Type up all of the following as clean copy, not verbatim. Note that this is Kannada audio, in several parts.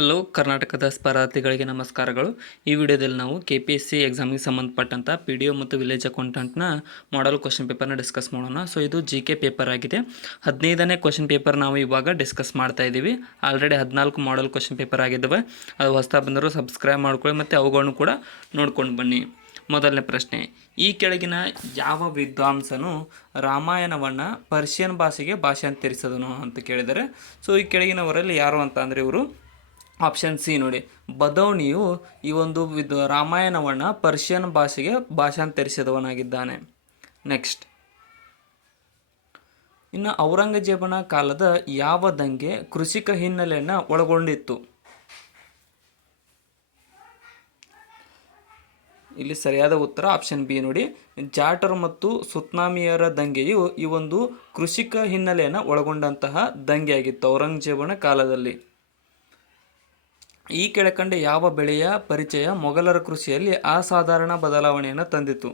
ಹಲೋ ಕರ್ನಾಟಕದ ಸ್ಪರ್ಧಾರ್ಥಿಗಳಿಗೆ ನಮಸ್ಕಾರಗಳು. ಈ ವಿಡಿಯೋದಲ್ಲಿ ನಾವು KPSC ಎಕ್ಸಾಮಿಗೆ ಸಂಬಂಧಪಟ್ಟಂಥ PDO ಮತ್ತು ವಿಲೇಜ್ ಅಕೌಂಟೆಂಟ್ನ ಮಾಡಲ್ ಕ್ವಶನ್ ಪೇಪರ್ನ ಡಿಸ್ಕಸ್ ಮಾಡೋಣ. ಸೊ ಇದು GK ಪೇಪರ್ ಆಗಿದೆ. 15ನೇ ಕ್ವಶನ್ ಪೇಪರ್ ನಾವು ಇವಾಗ ಡಿಸ್ಕಸ್ ಮಾಡ್ತಾ ಇದ್ದೀವಿ. ಆಲ್ರೆಡಿ 14 ಮಾಡಲ್ ಕ್ವಶನ್ ಪೇಪರ್ ಆಗಿದ್ದಾವೆ. ಅದು ಹೊಸದಾಗಿ ಬಂದರೂ ಸಬ್ಸ್ಕ್ರೈಬ್ ಮಾಡ್ಕೊಳ್ಳಿ ಮತ್ತು ಅವುಗಳನ್ನು ಕೂಡ ನೋಡ್ಕೊಂಡು ಬನ್ನಿ. ಮೊದಲನೇ ಪ್ರಶ್ನೆ, ಈ ಕೆಳಗಿನ ಯಾವ ವಿದ್ವಾಂಸನು ರಾಮಾಯಣವನ್ನು ಪರ್ಷಿಯನ್ ಭಾಷೆಗೆ ಭಾಷಾಂತರಿಸಿದನು ಅಂತ ಕೇಳಿದರೆ, ಸೊ ಈ ಕೆಳಗಿನವರಲ್ಲಿ ಯಾರು ಅಂತ ಅಂದರೆ ಇವರು ಆಪ್ಷನ್ ಸಿ ನೋಡಿ, ಬದೌನಿಯು ಈ ಒಂದು ರಾಮಾಯಣವನ್ನು ಪರ್ಷಿಯನ್ ಭಾಷೆಗೆ ಭಾಷಾಂತರಿಸಿದವನಾಗಿದ್ದಾನೆ. ನೆಕ್ಸ್ಟ್, ಇನ್ನು ಔರಂಗಜೇಬನ ಕಾಲದ ಯಾವ ದಂಗೆ ಕೃಷಿಕ ಹಿನ್ನೆಲೆಯನ್ನು ಒಳಗೊಂಡಿತ್ತು? ಇಲ್ಲಿ ಸರಿಯಾದ ಉತ್ತರ ಆಪ್ಷನ್ ಬಿ ನೋಡಿ, ಜಾಟರ್ ಮತ್ತು ಸುತ್ನಾಮಿಯರ ದಂಗೆಯು ಈ ಒಂದು ಕೃಷಿಕ ಹಿನ್ನೆಲೆಯನ್ನು ಒಳಗೊಂಡಂತಹ ದಂಗೆಯಾಗಿತ್ತು ಔರಂಗಜೇಬನ ಕಾಲದಲ್ಲಿ. ಈ ಕೆಳಕಂಡ ಯಾವ ಬೆಳೆಯ ಪರಿಚಯ ಮೊಘಲರ ಕೃಷಿಯಲ್ಲಿ ಅಸಾಧಾರಣ ಬದಲಾವಣೆಯನ್ನು ತಂದಿತು?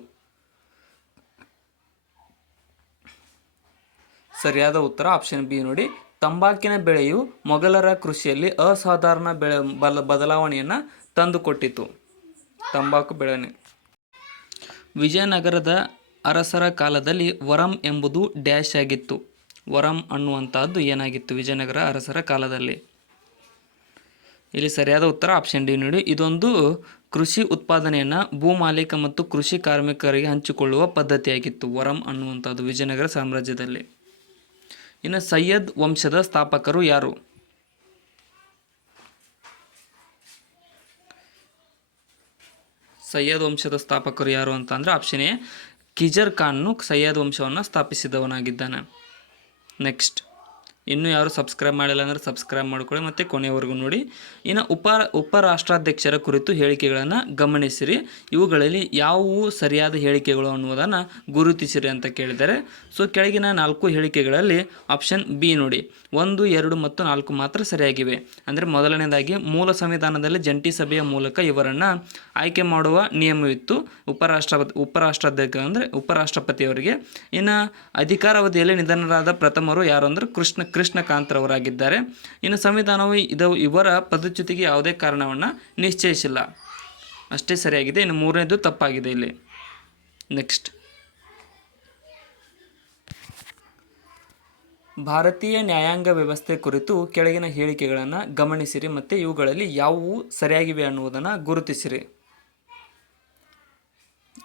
ಸರಿಯಾದ ಉತ್ತರ ಆಪ್ಷನ್ ಬಿ ನೋಡಿ, ತಂಬಾಕಿನ ಬೆಳೆಯು ಮೊಘಲರ ಕೃಷಿಯಲ್ಲಿ ಅಸಾಧಾರಣ ಬದಲಾವಣೆಯನ್ನು ತಂದುಕೊಟ್ಟಿತು. ತಂಬಾಕು ಬೆಳೆನೆ. ವಿಜಯನಗರದ ಅರಸರ ಕಾಲದಲ್ಲಿ ವರಂ ಎಂಬುದು ಡ್ಯಾಶ್ ಆಗಿತ್ತು. ವರಂ ಅನ್ನುವಂಥದ್ದು ಏನಾಗಿತ್ತು ವಿಜಯನಗರ ಅರಸರ ಕಾಲದಲ್ಲಿ? ಇಲ್ಲಿ ಸರಿಯಾದ ಉತ್ತರ ಆಪ್ಷನ್ ಡಿ ನೋಡಿ, ಇದೊಂದು ಕೃಷಿ ಉತ್ಪಾದನೆಯನ್ನು ಭೂಮಾಲೀಕ ಮತ್ತು ಕೃಷಿ ಕಾರ್ಮಿಕರಿಗೆ ಹಂಚಿಕೊಳ್ಳುವ ಪದ್ಧತಿಯಾಗಿತ್ತು ವರಂ ಅನ್ನುವಂಥದ್ದು ವಿಜಯನಗರ ಸಾಮ್ರಾಜ್ಯದಲ್ಲಿ. ಇನ್ನು ಸೈಯದ್ ವಂಶದ ಸ್ಥಾಪಕರು ಯಾರು? ಸೈಯದ್ ವಂಶದ ಸ್ಥಾಪಕರು ಯಾರು ಅಂತ ಅಂದರೆ option A, Khizar ಖಾನ್ನು Syed ವಂಶವನ್ನು ಸ್ಥಾಪಿಸಿದವನಾಗಿದ್ದಾನೆ. Next, ಇನ್ನೂ ಯಾರು ಸಬ್ಸ್ಕ್ರೈಬ್ ಮಾಡಿಲ್ಲ ಅಂದರೆ ಸಬ್ಸ್ಕ್ರೈಬ್ ಮಾಡ್ಕೊಳ್ಳಿ ಮತ್ತು ಕೊನೆಯವರೆಗೂ ನೋಡಿ. ಇನ್ನು ಉಪರಾಷ್ಟ್ರಾಧ್ಯಕ್ಷರ ಕುರಿತು ಹೇಳಿಕೆಗಳನ್ನು ಗಮನಿಸಿರಿ. ಇವುಗಳಲ್ಲಿ ಯಾವುವು ಸರಿಯಾದ ಹೇಳಿಕೆಗಳು ಅನ್ನುವುದನ್ನು ಗುರುತಿಸಿರಿ ಅಂತ ಕೇಳಿದ್ದಾರೆ. ಸೊ ಕೆಳಗಿನ 4 ಹೇಳಿಕೆಗಳಲ್ಲಿ ಆಪ್ಷನ್ ಬಿ ನೋಡಿ, 1, 2 ಮತ್ತು 4 ಮಾತ್ರ ಸರಿಯಾಗಿವೆ. ಅಂದರೆ ಮೊದಲನೇದಾಗಿ, ಮೂಲ ಸಂವಿಧಾನದಲ್ಲಿ ಜಂಟಿ ಸಭೆಯ ಮೂಲಕ ಇವರನ್ನು ಆಯ್ಕೆ ಮಾಡುವ ನಿಯಮವಿತ್ತು ಉಪರಾಷ್ಟ್ರಾಧ್ಯಕ್ಷ ಅಂದರೆ ಉಪರಾಷ್ಟ್ರಪತಿಯವರಿಗೆ. ಇನ್ನು ಅಧಿಕಾರಾವಧಿಯಲ್ಲಿ ನಿಧನರಾದ ಪ್ರಥಮರು ಯಾರು ಅಂದರೆ ಕೃಷ್ಣಕಾಂತ್ರವರಾಗಿದ್ದಾರೆ. ಇನ್ನು ಸಂವಿಧಾನವು ಇವರ ಪದಚ್ಯುತಿಗೆ ಯಾವುದೇ ಕಾರಣವನ್ನು ನಿಶ್ಚಯಿಸಿಲ್ಲ. ಅಷ್ಟೇ ಸರಿಯಾಗಿದೆ. ಇನ್ನು 3ನೇದು ತಪ್ಪಾಗಿದೆ ಇಲ್ಲಿ. ನೆಕ್ಸ್ಟ್, ಭಾರತೀಯ ನ್ಯಾಯಾಂಗ ವ್ಯವಸ್ಥೆ ಕುರಿತು ಕೆಳಗಿನ ಹೇಳಿಕೆಗಳನ್ನು ಗಮನಿಸಿರಿ ಮತ್ತು ಇವುಗಳಲ್ಲಿ ಯಾವುವು ಸರಿಯಾಗಿವೆ ಅನ್ನುವುದನ್ನು ಗುರುತಿಸಿರಿ.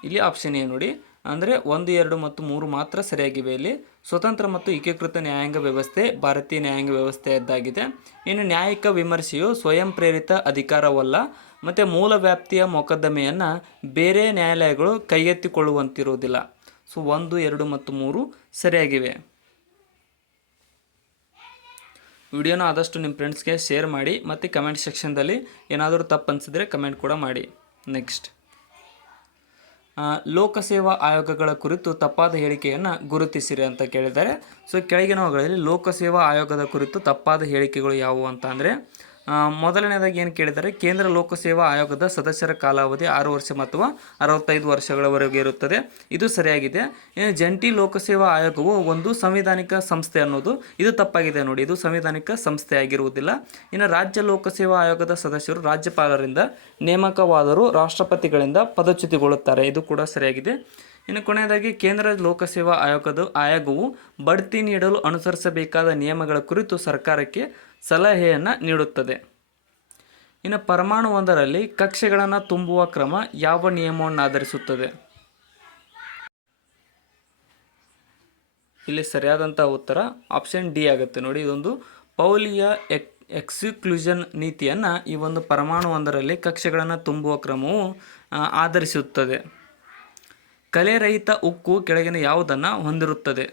ಇಲ್ಲಿ ಆಪ್ಷನ್ ಎ ನೋಡಿ, ಅಂದರೆ 1, 2 ಮತ್ತು 3 ಮಾತ್ರ ಸರಿಯಾಗಿವೆ. ಇಲ್ಲಿ ಸ್ವತಂತ್ರ ಮತ್ತು ಏಕೀಕೃತ ನ್ಯಾಯಾಂಗ ವ್ಯವಸ್ಥೆ ಭಾರತೀಯ ನ್ಯಾಯಾಂಗ ವ್ಯವಸ್ಥೆಯದ್ದಾಗಿದೆ. ಇನ್ನು ನ್ಯಾಯಿಕ ವಿಮರ್ಶೆಯು ಸ್ವಯಂ ಪ್ರೇರಿತ ಅಧಿಕಾರವಲ್ಲ ಮತ್ತು ಮೂಲ ವ್ಯಾಪ್ತಿಯ ಮೊಕದ್ದಮೆಯನ್ನು ಬೇರೆ ನ್ಯಾಯಾಲಯಗಳು ಕೈಗೆತ್ತಿಕೊಳ್ಳುವಂತಿರುವುದಿಲ್ಲ. ಸೊ 1, 2 ಮತ್ತು 3 ಸರಿಯಾಗಿವೆ. ವಿಡಿಯೋನ ಆದಷ್ಟು ನಿಮ್ಮ ಫ್ರೆಂಡ್ಸ್ಗೆ ಶೇರ್ ಮಾಡಿ ಮತ್ತು ಕಮೆಂಟ್ ಸೆಕ್ಷನ್ದಲ್ಲಿ ಏನಾದರೂ ತಪ್ಪು ಅನಿಸಿದರೆ ಕಮೆಂಟ್ ಕೂಡ ಮಾಡಿ. ನೆಕ್ಸ್ಟ್, ಲೋಕಸೇವಾ ಆಯೋಗಗಳ ಕುರಿತು ತಪ್ಪಾದ ಹೇಳಿಕೆಯನ್ನು ಗುರುತಿಸಿರಿ ಅಂತ ಕೇಳಿದ್ದಾರೆ. ಸೊ ಕೆಳಗಿನವುಗಳಲ್ಲಿ ಲೋಕಸೇವಾ ಆಯೋಗದ ಕುರಿತು ತಪ್ಪಾದ ಹೇಳಿಕೆಗಳು ಯಾವುವು ಅಂತ ಅಂದರೆ, ಮೊದಲನೇದಾಗಿ ಏನು ಕೇಳಿದ್ದಾರೆ, ಕೇಂದ್ರ ಲೋಕಸೇವಾ ಆಯೋಗದ ಸದಸ್ಯರ ಕಾಲಾವಧಿ 6 ವರ್ಷ ಅಥವಾ 65 ವರ್ಷಗಳವರೆಗೆ ಇರುತ್ತದೆ. ಇದು ಸರಿಯಾಗಿದೆ. ಇನ್ನು ಜಂಟಿ ಲೋಕಸೇವಾ ಆಯೋಗವು ಒಂದು ಸಂವಿಧಾನಿಕ ಸಂಸ್ಥೆ ಅನ್ನೋದು ಇದು ತಪ್ಪಾಗಿದೆ ನೋಡಿ, ಇದು ಸಂವಿಧಾನಿಕ ಸಂಸ್ಥೆ ಆಗಿರುವುದಿಲ್ಲ. ಇನ್ನು ರಾಜ್ಯ ಲೋಕಸೇವಾ ಆಯೋಗದ ಸದಸ್ಯರು ರಾಜ್ಯಪಾಲರಿಂದ ನೇಮಕವಾದರೂ ರಾಷ್ಟ್ರಪತಿಗಳಿಂದ ಪದಚ್ಯುತಿಗೊಳ್ಳುತ್ತಾರೆ. ಇದು ಕೂಡ ಸರಿಯಾಗಿದೆ. ಇನ್ನು ಕೊನೆಯದಾಗಿ, ಕೇಂದ್ರ ಲೋಕಸೇವಾ ಆಯೋಗವು ಬಡ್ತಿ ನೀಡಲು ಅನುಸರಿಸಬೇಕಾದ ನಿಯಮಗಳ ಕುರಿತು ಸರ್ಕಾರಕ್ಕೆ ಸಲಹೆಯನ್ನು ನೀಡುತ್ತದೆ. ಇನ್ನು ಪರಮಾಣು ಒಂದರಲ್ಲಿ ಕಕ್ಷೆಗಳನ್ನು ತುಂಬುವ ಕ್ರಮ ಯಾವ ನಿಯಮವನ್ನು ಆಧರಿಸುತ್ತದೆ? ಇಲ್ಲಿ ಸರಿಯಾದಂಥ ಉತ್ತರ ಆಪ್ಷನ್ ಡಿ ಆಗುತ್ತೆ ನೋಡಿ, ಇದೊಂದು ಪೌಲಿಯ ಎಕ್ಸ್ಕ್ಲೂಷನ್ ನೀತಿಯನ್ನು ಈ ಒಂದು ಪರಮಾಣು ಒಂದರಲ್ಲಿ ಕಕ್ಷೆಗಳನ್ನು ತುಂಬುವ ಕ್ರಮವು ಆಧರಿಸುತ್ತದೆ. ಕಲೆರಹಿತ ಉಕ್ಕು ಕೆಳಗಿನ ಯಾವುದನ್ನು ಹೊಂದಿರುತ್ತದೆ?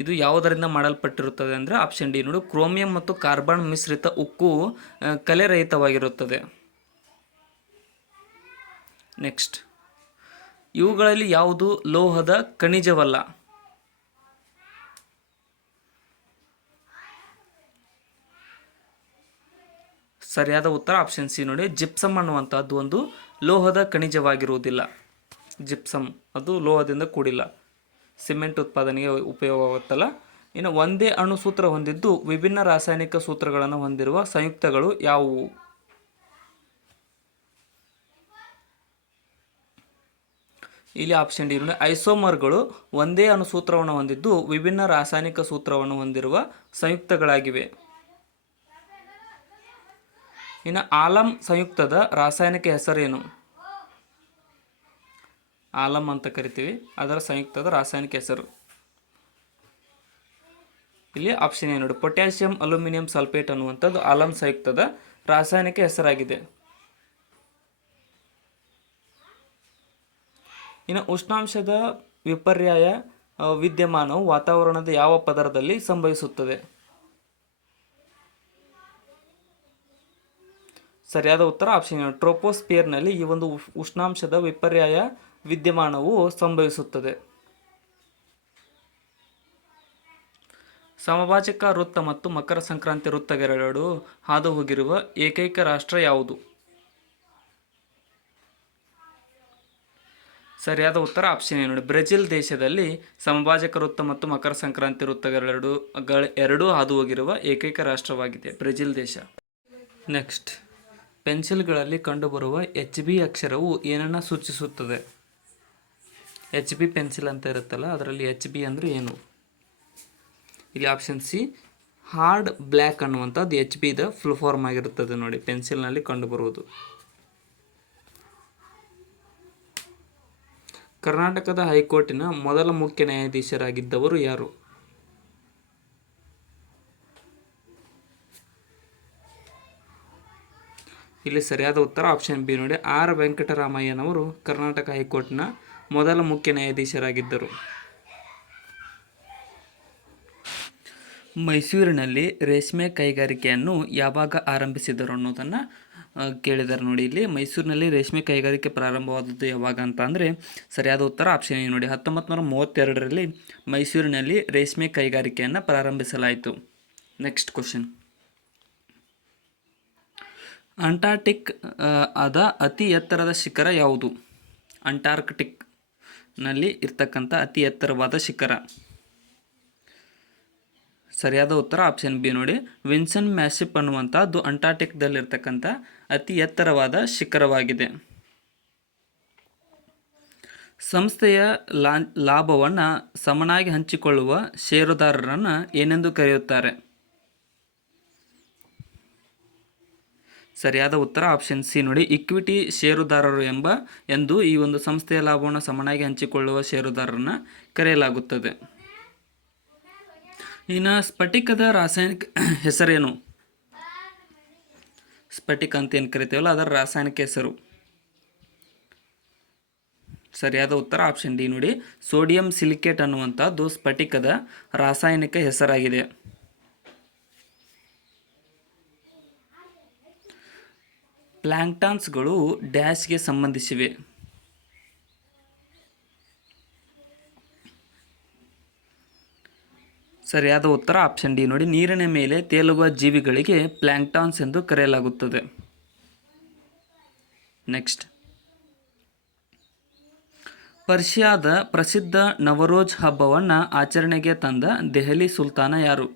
ಇದು ಯಾವುದರಿಂದ ಮಾಡಲ್ಪಟ್ಟಿರುತ್ತದೆ ಅಂದರೆ ಆಪ್ಷನ್ ಡಿ ನೋಡಿ, ಕ್ರೋಮಿಯಂ ಮತ್ತು ಕಾರ್ಬನ್ ಮಿಶ್ರಿತ ಉಕ್ಕು ಕಲೆರಹಿತವಾಗಿರುತ್ತದೆ. ನೆಕ್ಸ್ಟ್, ಇವುಗಳಲ್ಲಿ ಯಾವುದು ಲೋಹದ ಖನಿಜವಲ್ಲ? ಸರಿಯಾದ ಉತ್ತರ ಆಪ್ಷನ್ ಸಿ ನೋಡಿ, ಜಿಪ್ಸಮ್ ಅನ್ನುವಂಥದ್ದು ಒಂದು ಲೋಹದ ಖನಿಜವಾಗಿರುವುದಿಲ್ಲ. ಜಿಪ್ಸಮ್ ಅದು ಲೋಹದಿಂದ ಕೂಡಿಲ್ಲ. ಸಿಮೆಂಟ್ ಉತ್ಪಾದನೆಗೆ ಉಪಯೋಗವಾಗುತ್ತಲ್ಲ, ಇನ್ನು ಒಂದೇ ಅಣುಸೂತ್ರ ಹೊಂದಿದ್ದು ವಿಭಿನ್ನ ರಾಸಾಯನಿಕ ಸೂತ್ರಗಳನ್ನು ಹೊಂದಿರುವ ಸಂಯುಕ್ತಗಳು ಯಾವುವು? ಇಲ್ಲಿ ಆಪ್ಷನ್ ಡಿ ನೋಡಿ, ಐಸೋಮರ್ಗಳು ಒಂದೇ ಅಣುಸೂತ್ರವನ್ನು ಹೊಂದಿದ್ದು ವಿಭಿನ್ನ ರಾಸಾಯನಿಕ ಸೂತ್ರವನ್ನು ಹೊಂದಿರುವ ಸಂಯುಕ್ತಗಳಾಗಿವೆ. ಇನ್ನು ಆಲಮ್ ಸಂಯುಕ್ತದ ರಾಸಾಯನಿಕ ಹೆಸರೇನು? ಆಲಮ್ ಅಂತ ಕರಿತೀವಿ, ಅದರ ಸಂಯುಕ್ತದ ರಾಸಾಯನಿಕ ಹೆಸರು. ಇಲ್ಲಿ ಆಪ್ಷನ್ ಏನು ನೋಡಿ, ಪೊಟ್ಯಾಷಿಯಂ ಅಲ್ಯೂಮಿನಿಯಂ ಸಲ್ಫೇಟ್ ಅನ್ನುವಂಥದ್ದು ಆಲಮ್ ಸಂಯುಕ್ತದ ರಾಸಾಯನಿಕ ಹೆಸರಾಗಿದೆ. ಇನ್ನು ಉಷ್ಣಾಂಶದ ವಿಪರ್ಯಾಯ ವಿದ್ಯಮಾನವು ವಾತಾವರಣದ ಯಾವ ಪದರದಲ್ಲಿ ಸಂಭವಿಸುತ್ತದೆ? ಸರಿಯಾದ ಉತ್ತರ ಆಪ್ಷನ್ ಏನು, ಟ್ರೋಪೋಸ್ಪಿಯರ್ನಲ್ಲಿ ಈ ಒಂದು ಉಷ್ಣಾಂಶದ ವಿಪರ್ಯಾಯ ವಿದ್ಯಮಾನವು ಸಂಭವಿಸುತ್ತದೆ. ಸಮಭಾಜಕ ವೃತ್ತ ಮತ್ತು ಮಕರ ಸಂಕ್ರಾಂತಿ ವೃತ್ತಗಳೆರಡು ಹಾದು ಹೋಗಿರುವ ಏಕೈಕ ರಾಷ್ಟ್ರ ಯಾವುದು? ಸರಿಯಾದ ಉತ್ತರ ಆಪ್ಷನ್ ಏನು ನೋಡಿ, ಬ್ರೆಜಿಲ್ ದೇಶದಲ್ಲಿ ಸಮಭಾಜಕ ವೃತ್ತ ಮತ್ತು ಮಕರ ಸಂಕ್ರಾಂತಿ ವೃತ್ತಗಳೆರಡೂ ಹಾದು ಹೋಗಿರುವ ಏಕೈಕ ರಾಷ್ಟ್ರವಾಗಿದೆ ಬ್ರೆಜಿಲ್ ದೇಶ. ನೆಕ್ಸ್ಟ್, ಪೆನ್ಸಿಲ್ಗಳಲ್ಲಿ ಕಂಡುಬರುವ HB ಅಕ್ಷರವು ಏನನ್ನು ಸೂಚಿಸುತ್ತದೆ? HB ಪೆನ್ಸಿಲ್ ಅಂತ ಇರುತ್ತಲ್ಲ, ಅದರಲ್ಲಿ HB ಅಂದರೆ ಏನು? ಇಲ್ಲಿ ಆಪ್ಷನ್ ಸಿ, ಹಾರ್ಡ್ ಬ್ಲ್ಯಾಕ್ ಅನ್ನುವಂಥದ್ದು HBದ ಫುಲ್ ಫಾರ್ಮ್ ಆಗಿರುತ್ತದೆ ನೋಡಿ, ಪೆನ್ಸಿಲ್ನಲ್ಲಿ ಕಂಡುಬರುವುದು. ಕರ್ನಾಟಕದ ಹೈಕೋರ್ಟಿನ ಮೊದಲ ಮುಖ್ಯ ನ್ಯಾಯಾಧೀಶರಾಗಿದ್ದವರು ಯಾರು? ಇಲ್ಲಿ ಸರಿಯಾದ ಉತ್ತರ ಆಪ್ಷನ್ ಬಿ ನೋಡಿ, ಆರ್ ವೆಂಕಟರಾಮಯ್ಯನವರು ಕರ್ನಾಟಕ ಹೈಕೋರ್ಟ್ನ ಮೊದಲ ಮುಖ್ಯ ನ್ಯಾಯಾಧೀಶರಾಗಿದ್ದರು. ಮೈಸೂರಿನಲ್ಲಿ ರೇಷ್ಮೆ ಕೈಗಾರಿಕೆಯನ್ನು ಯಾವಾಗ ಆರಂಭಿಸಿದರು ಅನ್ನೋದನ್ನು ಕೇಳಿದ್ದಾರೆ ನೋಡಿ. ಇಲ್ಲಿ ಮೈಸೂರಿನಲ್ಲಿ ರೇಷ್ಮೆ ಕೈಗಾರಿಕೆ ಪ್ರಾರಂಭವಾದದ್ದು ಯಾವಾಗ ಅಂತ ಅಂದರೆ ಸರಿಯಾದ ಉತ್ತರ ಆಪ್ಷನ್ ಎ ನೋಡಿ, 1932ರಲ್ಲಿ ಮೈಸೂರಿನಲ್ಲಿ ರೇಷ್ಮೆ ಕೈಗಾರಿಕೆಯನ್ನು ಪ್ರಾರಂಭಿಸಲಾಯಿತು. ನೆಕ್ಸ್ಟ್ ಕ್ವಶನ್, ಅಂಟಾರ್ಕ್ಟಿಕ್ ಆದ ಅತಿ ಎತ್ತರದ ಶಿಖರ ಯಾವುದು? ಅಂಟಾರ್ಕ್ಟಿಕ್ನಲ್ಲಿ ಇರ್ತಕ್ಕಂಥ ಅತಿ ಎತ್ತರವಾದ ಶಿಖರ. ಸರಿಯಾದ ಉತ್ತರ ಆಪ್ಷನ್ ಬಿ ನೋಡಿ, ವಿನ್ಸನ್ ಮ್ಯಾಸಿಪ್ ಅನ್ನುವಂಥದ್ದು ಅಂಟಾರ್ಕ್ಟಿಕ್ದಲ್ಲಿರ್ತಕ್ಕಂಥ ಅತಿ ಎತ್ತರವಾದ ಶಿಖರವಾಗಿದೆ. ಸಂಸ್ಥೆಯ ಲಾಭವನ್ನು ಸಮನಾಗಿ ಹಂಚಿಕೊಳ್ಳುವ ಷೇರುದಾರರನ್ನು ಏನೆಂದು ಕರೆಯುತ್ತಾರೆ? ಸರಿಯಾದ ಉತ್ತರ ಆಪ್ಷನ್ ಸಿ ನೋಡಿ, ಇಕ್ವಿಟಿ ಷೇರುದಾರರು ಎಂದು ಈ ಒಂದು ಸಂಸ್ಥೆಯ ಲಾಭವನ್ನು ಸಮನಾಗಿ ಹಂಚಿಕೊಳ್ಳುವ ಷೇರುದಾರರನ್ನು ಕರೆಯಲಾಗುತ್ತದೆ. ಇನ್ನು ಸ್ಫಟಿಕದ ರಾಸಾಯನಿಕ ಹೆಸರೇನು? ಸ್ಫಟಿಕ ಅಂತ ಏನು ಕರಿತೀವಲ್ಲ, ಅದರ ರಾಸಾಯನಿಕ ಹೆಸರು. ಸರಿಯಾದ ಉತ್ತರ ಆಪ್ಷನ್ ಡಿ ನೋಡಿ, ಸೋಡಿಯಂ ಸಿಲಿಕೇಟ್ ಅನ್ನುವಂಥದ್ದು ಸ್ಫಟಿಕದ ರಾಸಾಯನಿಕ ಹೆಸರಾಗಿದೆ. ಪ್ಲಾಂಕ್ಟಾನ್ಸ್ಗಳು ಡ್ಯಾಶ್ಗೆ ಸಂಬಂಧಿಸಿವೆ. ಸರಿಯಾದ ಉತ್ತರ ಆಪ್ಷನ್ ಡಿ ನೋಡಿ, ನೀರಿನ ಮೇಲೆ ತೇಲುವ ಜೀವಿಗಳಿಗೆ ಪ್ಲಾಂಕ್ಟಾನ್ಸ್ ಎಂದು ಕರೆಯಲಾಗುತ್ತದೆ. ನೆಕ್ಸ್ಟ್, ಪರ್ಷಿಯಾದ ಪ್ರಸಿದ್ಧ ನವರೋಜ್ ಹಬ್ಬವನ್ನು ಆಚರಣೆಗೆ ತಂದ ದೆಹಲಿ ಸುಲ್ತಾನ ಯಾರು?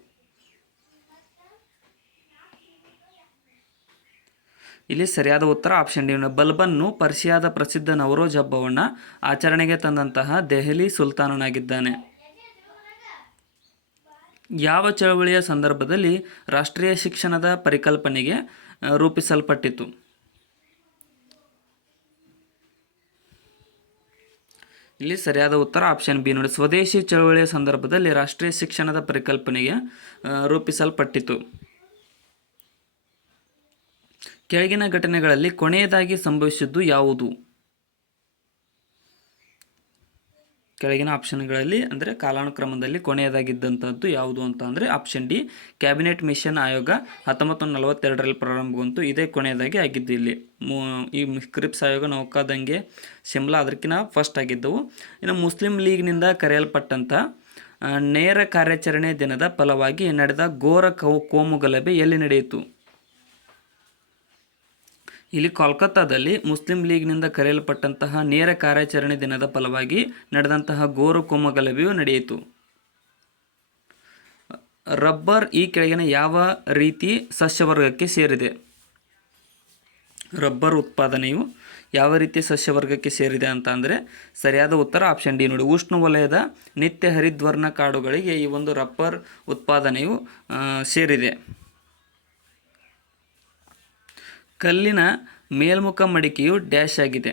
ಇಲ್ಲಿ ಸರಿಯಾದ ಉತ್ತರ ಆಪ್ಷನ್ ಡಿ, ಬಲ್ಬನ್ನು ಪರ್ಷಿಯಾದ ಪ್ರಸಿದ್ಧ ನವರೋಜ್ ಹಬ್ಬವನ್ನು ಆಚರಣೆಗೆ ತಂದಂತಹ ದೆಹಲಿ ಸುಲ್ತಾನನಾಗಿದ್ದಾನೆ. ಯಾವ ಚಳವಳಿಯ ಸಂದರ್ಭದಲ್ಲಿ ರಾಷ್ಟ್ರೀಯ ಶಿಕ್ಷಣದ ಪರಿಕಲ್ಪನೆಗೆ ರೂಪಿಸಲ್ಪಟ್ಟಿತು? ಇಲ್ಲಿ ಸರಿಯಾದ ಉತ್ತರ ಆಪ್ಷನ್ ಬಿ ನೋಡಿ, ಸ್ವದೇಶಿ ಚಳವಳಿಯ ಸಂದರ್ಭದಲ್ಲಿ ರಾಷ್ಟ್ರೀಯ ಶಿಕ್ಷಣದ ಪರಿಕಲ್ಪನೆಗೆ ರೂಪಿಸಲ್ಪಟ್ಟಿತು. ಕೆಳಗಿನ ಘಟನೆಗಳಲ್ಲಿ ಕೊನೆಯದಾಗಿ ಸಂಭವಿಸಿದ್ದು ಯಾವುದು? ಕೆಳಗಿನ ಆಪ್ಷನ್ಗಳಲ್ಲಿ ಅಂದರೆ ಕಾಲಾನುಕ್ರಮದಲ್ಲಿ ಕೊನೆಯದಾಗಿದ್ದಂಥದ್ದು ಯಾವುದು ಅಂತ ಅಂದರೆ ಆಪ್ಷನ್ ಡಿ, ಕ್ಯಾಬಿನೆಟ್ ಮಿಷನ್ ಆಯೋಗ 1942ರಲ್ಲಿ ಪ್ರಾರಂಭಗೊಂತು, ಇದೇ ಕೊನೆಯದಾಗಿ ಆಗಿದ್ದು. ಇಲ್ಲಿ ಈ ಕ್ರಿಪ್ಸ್ ಆಯೋಗ ನೌಕಾದಂಗೆ ಶಿಮ್ಲಾ ಅದಕ್ಕಿಂತ ಫಸ್ಟ್ ಆಗಿದ್ದವು. ಇನ್ನು ಮುಸ್ಲಿಂ ಲೀಗ್ನಿಂದ ಕರೆಯಲ್ಪಟ್ಟಂಥ ನೇರ ಕಾರ್ಯಾಚರಣೆ ದಿನದ ಫಲವಾಗಿ ನಡೆದ ಘೋರ ಕೋಮುಗಲಭೆ ಎಲ್ಲಿ ನಡೆಯಿತು? ಇಲ್ಲಿ ಕೋಲ್ಕತ್ತಾದಲ್ಲಿ ಮುಸ್ಲಿಂ ಲೀಗ್ನಿಂದ ಕರೆಯಲ್ಪಟ್ಟಂತಹ ನೇರ ಕಾರ್ಯಾಚರಣೆ ದಿನದ ಫಲವಾಗಿ ನಡೆದಂತಹ ಘೋರ ಕೋಮುಗಲಭೆಯು ನಡೆಯಿತು. ರಬ್ಬರ್ ಈ ಕೆಳಗಿನ ಯಾವ ರೀತಿ ಸಸ್ಯವರ್ಗಕ್ಕೆ ಸೇರಿದೆ? ರಬ್ಬರ್ ಉತ್ಪಾದನೆಯು ಯಾವ ರೀತಿಯ ಸಸ್ಯವರ್ಗಕ್ಕೆ ಸೇರಿದೆ ಅಂತ ಅಂದರೆ ಸರಿಯಾದ ಉತ್ತರ ಆಪ್ಷನ್ ಡಿ ನೋಡಿ. ಉಷ್ಣವಲಯದ ನಿತ್ಯ ಹರಿದ್ವರ್ಣ ಕಾಡುಗಳಿಗೆ ಈ ಒಂದು ರಬ್ಬರ್ ಉತ್ಪಾದನೆಯು ಸೇರಿದೆ. ಕಲ್ಲಿನ ಮೇಲ್ಮುಖ ಮಡಿಕೆಯು ಡ್ಯಾಶ್ ಆಗಿದೆ.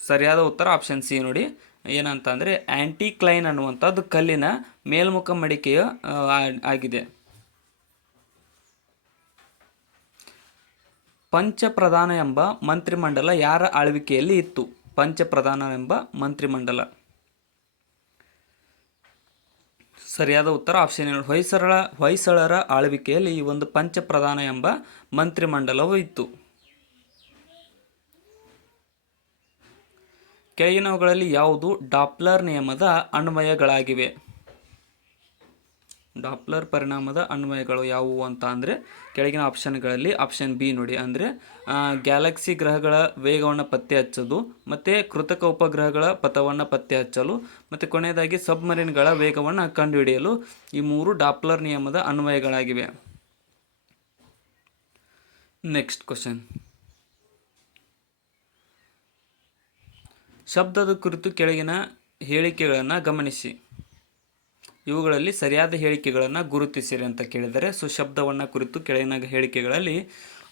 ಸರಿಯಾದ ಉತ್ತರ ಆಪ್ಷನ್ ಸಿ ನೋಡಿ. ಏನಂತ ಅಂದರೆ ಆ್ಯಂಟಿಕ್ಲೈನ್ ಅನ್ನುವಂಥದ್ದು ಕಲ್ಲಿನ ಮೇಲ್ಮುಖ ಮಡಿಕೆಯ ಆಗಿದೆ. ಪಂಚಪ್ರಧಾನ ಎಂಬ ಮಂತ್ರಿಮಂಡಲ ಯಾರ ಆಳ್ವಿಕೆಯಲ್ಲಿ ಇತ್ತು? ಪಂಚಪ್ರಧಾನ ಎಂಬ ಮಂತ್ರಿಮಂಡಲ. ಸರಿಯಾದ ಉತ್ತರ ಆಪ್ಷನ್ ನೋಡಿ. ಹೊಯ್ಸಳರ ಆಳ್ವಿಕೆಯಲ್ಲಿ ಈ ಒಂದು ಪಂಚಪ್ರಧಾನ ಎಂಬ ಮಂತ್ರಿಮಂಡಲವು ಇತ್ತು. ಕೆಳಗಿನವುಗಳಲ್ಲಿ ಯಾವುದು ಡಾಪ್ಲರ್ ನಿಯಮದ ಅನ್ವಯಗಳಾಗಿವೆ? ಡಾಪ್ಲರ್ ಪರಿಣಾಮದ ಅನ್ವಯಗಳು ಯಾವುವು ಅಂತ ಅಂದರೆ ಕೆಳಗಿನ ಆಪ್ಷನ್ಗಳಲ್ಲಿ ಆಪ್ಷನ್ ಬಿ ನೋಡಿ. ಅಂದರೆ ಗ್ಯಾಲಕ್ಸಿ ಗ್ರಹಗಳ ವೇಗವನ್ನು ಪತ್ತೆ ಹಚ್ಚೋದು, ಮತ್ತು ಕೃತಕ ಉಪಗ್ರಹಗಳ ಪಥವನ್ನು ಪತ್ತೆ ಹಚ್ಚಲು, ಮತ್ತು ಕೊನೆಯದಾಗಿ ಸಬ್ಮರೀನ್ಗಳ ವೇಗವನ್ನು ಕಂಡುಹಿಡಿಯಲು ಈ ಮೂರು ಡಾಪ್ಲರ್ ನಿಯಮದ ಅನ್ವಯಗಳಾಗಿವೆ. Next question. ಶಬ್ದದ ಕುರಿತು ಕೆಳಗಿನ ಹೇಳಿಕೆಗಳನ್ನು ಗಮನಿಸಿ. ಇವುಗಳಲ್ಲಿ ಸರಿಯಾದ ಹೇಳಿಕೆಗಳನ್ನು ಗುರುತಿಸಿರಿ ಅಂತ ಕೇಳಿದರೆ, ಶಬ್ದವನ್ನು ಕುರಿತು ಕೆಳಗಿನ ಹೇಳಿಕೆಗಳಲ್ಲಿ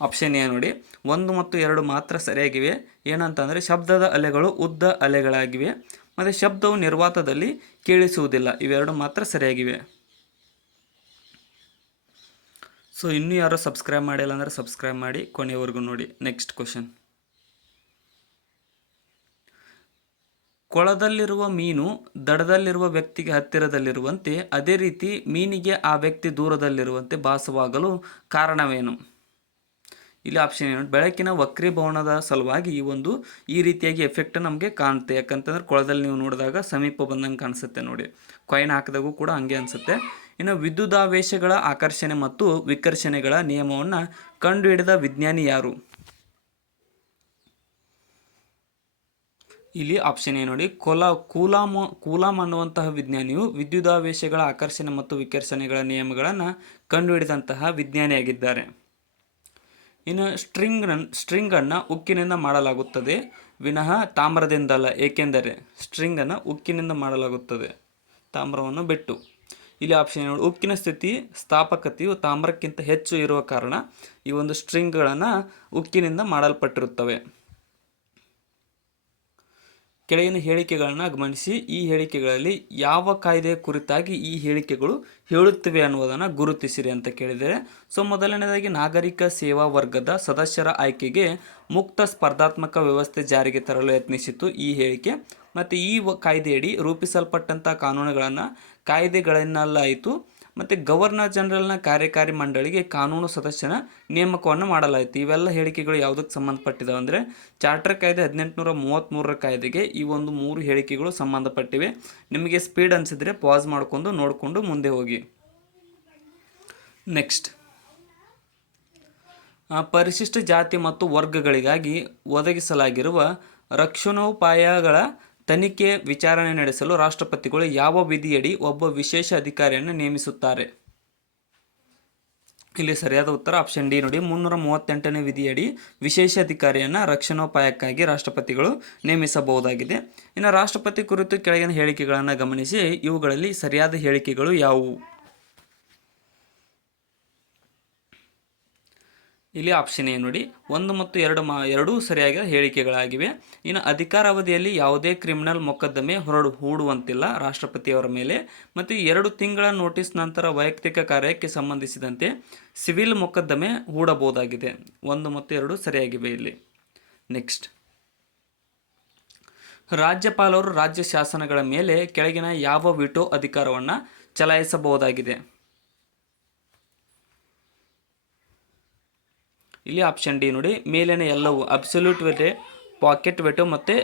ಆಪ್ಷನ್ ಎ ನೋಡಿ. 1 ಮತ್ತು 2 ಮಾತ್ರ ಸರಿಯಾಗಿವೆ. ಏನಂತಂದರೆ ಶಬ್ದದ ಅಲೆಗಳು ಉದ್ದ ಅಲೆಗಳಾಗಿವೆ, ಮತ್ತು ಶಬ್ದವು ನಿರ್ವಾತದಲ್ಲಿ ಕೇಳಿಸುವುದಿಲ್ಲ. ಇವೆರಡು ಮಾತ್ರ ಸರಿಯಾಗಿವೆ. ಇನ್ನೂ ಯಾರು ಸಬ್ಸ್ಕ್ರೈಬ್ ಮಾಡಿಲ್ಲ ಅಂದರೆ ಸಬ್ಸ್ಕ್ರೈಬ್ ಮಾಡಿ ಕೊನೆಯವರೆಗೂ ನೋಡಿ. Next question. ಕೊಳದಲ್ಲಿರುವ ಮೀನು ದಡದಲ್ಲಿರುವ ವ್ಯಕ್ತಿಗೆ ಹತ್ತಿರದಲ್ಲಿರುವಂತೆ, ಅದೇ ರೀತಿ ಮೀನಿಗೆ ಆ ವ್ಯಕ್ತಿ ದೂರದಲ್ಲಿರುವಂತೆ ಭಾಸವಾಗಲು ಕಾರಣವೇನು? ಇಲ್ಲಿ ಆಪ್ಷನ್ ಏನು? ಬೆಳಕಿನ ವಕ್ರೀಭವನದ ಸಲುವಾಗಿ ಈ ರೀತಿಯಾಗಿ ಎಫೆಕ್ಟ್ ನಮಗೆ ಕಾಣುತ್ತೆ. ಯಾಕಂತಂದ್ರೆ ಕೊಳದಲ್ಲಿ ನೀವು ನೋಡಿದಾಗ ಸಮೀಪ ಬಂದಂಗೆ ಕಾಣಿಸುತ್ತೆ ನೋಡಿ. ಕಾಯಿನ್ ಹಾಕಿದಾಗೂ ಕೂಡ ಹಂಗೆ ಅನಿಸುತ್ತೆ. ಇನ್ನು ವಿದ್ಯುದಾವೇಶಗಳ ಆಕರ್ಷಣೆ ಮತ್ತು ವಿಕರ್ಷಣೆಗಳ ನಿಯಮವನ್ನು ಕಂಡುಹಿಡಿದ ವಿಜ್ಞಾನಿ ಯಾರು? ಇಲ್ಲಿ ಆಪ್ಷನ್ ಎ ನೋಡಿ. ಕೂಲಾಮ್ ಅನ್ನುವಂತಹ ವಿಜ್ಞಾನಿಯು ವಿದ್ಯುದಾವೇಶಗಳ ಆಕರ್ಷಣೆ ಮತ್ತು ವಿಕರ್ಷಣೆಗಳ ನಿಯಮಗಳನ್ನು ಕಂಡುಹಿಡಿದಂತಹ ವಿಜ್ಞಾನಿಯಾಗಿದ್ದಾರೆ. ಇನ್ನು ಸ್ಟ್ರಿಂಗನ್ನು ಉಕ್ಕಿನಿಂದ ಮಾಡಲಾಗುತ್ತದೆ ವಿನಃ ತಾಮ್ರದಿಂದಲ್ಲ. ಏಕೆಂದರೆ ಸ್ಟ್ರಿಂಗನ್ನು ಉಕ್ಕಿನಿಂದ ಮಾಡಲಾಗುತ್ತದೆ ತಾಮ್ರವನ್ನು ಬಿಟ್ಟು. ಇಲ್ಲಿ ಆಪ್ಷನ್ ನೋಡಿ. ಉಕ್ಕಿನ ಸ್ಥಾಪಕತೆಯು ತಾಮ್ರಕ್ಕಿಂತ ಹೆಚ್ಚು ಇರುವ ಕಾರಣ ಈ ಒಂದು ಸ್ಟ್ರಿಂಗ್ಗಳನ್ನು ಉಕ್ಕಿನಿಂದ ಮಾಡಲ್ಪಟ್ಟಿರುತ್ತವೆ. ಕೆಳಗಿನ ಹೇಳಿಕೆಗಳನ್ನು ಗಮನಿಸಿ. ಈ ಹೇಳಿಕೆಗಳಲ್ಲಿ ಯಾವ ಕಾಯ್ದೆಯ ಕುರಿತಾಗಿ ಈ ಹೇಳಿಕೆಗಳು ಹೇಳುತ್ತಿವೆ ಅನ್ನುವುದನ್ನು ಗುರುತಿಸಿರಿ ಅಂತ ಕೇಳಿದರೆ, ಮೊದಲನೇದಾಗಿ ನಾಗರಿಕ ಸೇವಾ ವರ್ಗದ ಸದಸ್ಯರ ಆಯ್ಕೆಗೆ ಮುಕ್ತ ಸ್ಪರ್ಧಾತ್ಮಕ ವ್ಯವಸ್ಥೆ ಜಾರಿಗೆ ತರಲು ಯತ್ನಿಸಿತು ಈ ಹೇಳಿಕೆ. ಮತ್ತು ಈ ಕಾಯ್ದೆಯಡಿ ರೂಪಿಸಲ್ಪಟ್ಟಂಥ ಕಾನೂನುಗಳನ್ನು ಕಾಯ್ದೆಗಳನ್ನೆಲ್ಲಾಯಿತು. ಮತ್ತು ಗವರ್ನರ್ ಜನರಲ್ನ ಕಾರ್ಯಕಾರಿ ಮಂಡಳಿಗೆ ಕಾನೂನು ಸದಸ್ಯನ ನೇಮಕವನ್ನು ಮಾಡಲಾಯಿತು. ಇವೆಲ್ಲ ಹೇಳಿಕೆಗಳು ಯಾವುದಕ್ಕೆ ಸಂಬಂಧಪಟ್ಟಿದ್ದಾವೆ ಅಂದರೆ ಚಾರ್ಟರ್ ಕಾಯ್ದೆ 1833 ಕಾಯ್ದೆಗೆ ಈ ಒಂದು 3 ಹೇಳಿಕೆಗಳು ಸಂಬಂಧಪಟ್ಟಿವೆ. ನಿಮಗೆ ಸ್ಪೀಡ್ ಅನಿಸಿದರೆ ಪಾಸ್ ಮಾಡಿಕೊಂಡು ನೋಡಿಕೊಂಡು ಮುಂದೆ ಹೋಗಿ. ನೆಕ್ಸ್ಟ್, ಪರಿಶಿಷ್ಟ ಜಾತಿ ಮತ್ತು ವರ್ಗಗಳಿಗಾಗಿ ಒದಗಿಸಲಾಗಿರುವ ರಕ್ಷಣೋಪಾಯಗಳ ತನಿಖೆ ವಿಚಾರಣೆ ನಡೆಸಲು ರಾಷ್ಟ್ರಪತಿಗಳು ಯಾವ ವಿಧಿಯಡಿ ಒಬ್ಬ ವಿಶೇಷ ಅಧಿಕಾರಿಯನ್ನು ನೇಮಿಸುತ್ತಾರೆ? ಇಲ್ಲಿ ಸರಿಯಾದ ಉತ್ತರ ಆಪ್ಷನ್ ಡಿ ನೋಡಿ. 338ನೇ ವಿಧಿಯಡಿ ವಿಶೇಷ ಅಧಿಕಾರಿಯನ್ನು ರಕ್ಷಣೋಪಾಯಕ್ಕಾಗಿ ರಾಷ್ಟ್ರಪತಿಗಳು ನೇಮಿಸಬಹುದಾಗಿದೆ. ಇನ್ನು ರಾಷ್ಟ್ರಪತಿ ಕುರಿತು ಕೆಳಗಿನ ಹೇಳಿಕೆಗಳನ್ನು ಗಮನಿಸಿ. ಇವುಗಳಲ್ಲಿ ಸರಿಯಾದ ಹೇಳಿಕೆಗಳು ಯಾವುವು? ಇಲ್ಲಿ ಆಪ್ಷನ್ ಎ ನೋಡಿ. 1 ಮತ್ತು 2 ಸರಿಯಾದ ಹೇಳಿಕೆಗಳಾಗಿವೆ. ಇನ್ನು ಅಧಿಕಾರಾವಧಿಯಲ್ಲಿ ಯಾವುದೇ ಕ್ರಿಮಿನಲ್ ಮೊಕದ್ದಮೆ ಹೂಡುವಂತಿಲ್ಲ ರಾಷ್ಟ್ರಪತಿಯವರ ಮೇಲೆ. ಮತ್ತು 2 ತಿಂಗಳ ನೋಟಿಸ್ ನಂತರ ವೈಯಕ್ತಿಕ ಕಾರ್ಯಕ್ಕೆ ಸಂಬಂಧಿಸಿದಂತೆ ಸಿವಿಲ್ ಮೊಕದ್ದಮೆ ಹೂಡಬಹುದಾಗಿದೆ. 1 ಮತ್ತು 2 ಸರಿಯಾಗಿವೆ ಇಲ್ಲಿ. ನೆಕ್ಸ್ಟ್, ರಾಜ್ಯಪಾಲರು ರಾಜ್ಯ ಶಾಸನಗಳ ಮೇಲೆ ಕೆಳಗಿನ ಯಾವ ವಿಟೋ ಅಧಿಕಾರವನ್ನು ಚಲಾಯಿಸಬಹುದಾಗಿದೆ? ಇಲ್ಲಿ ಆಪ್ಷನ್ ಡಿ ನೋಡಿ. ಮೇಲಿನ ಎಲ್ಲವೂ ಅಬ್ಸಲ್ಯೂಟ್ ವೆಟೋ, ಪಾಕೆಟ್ ವೆಟೋ ಮತ್ತು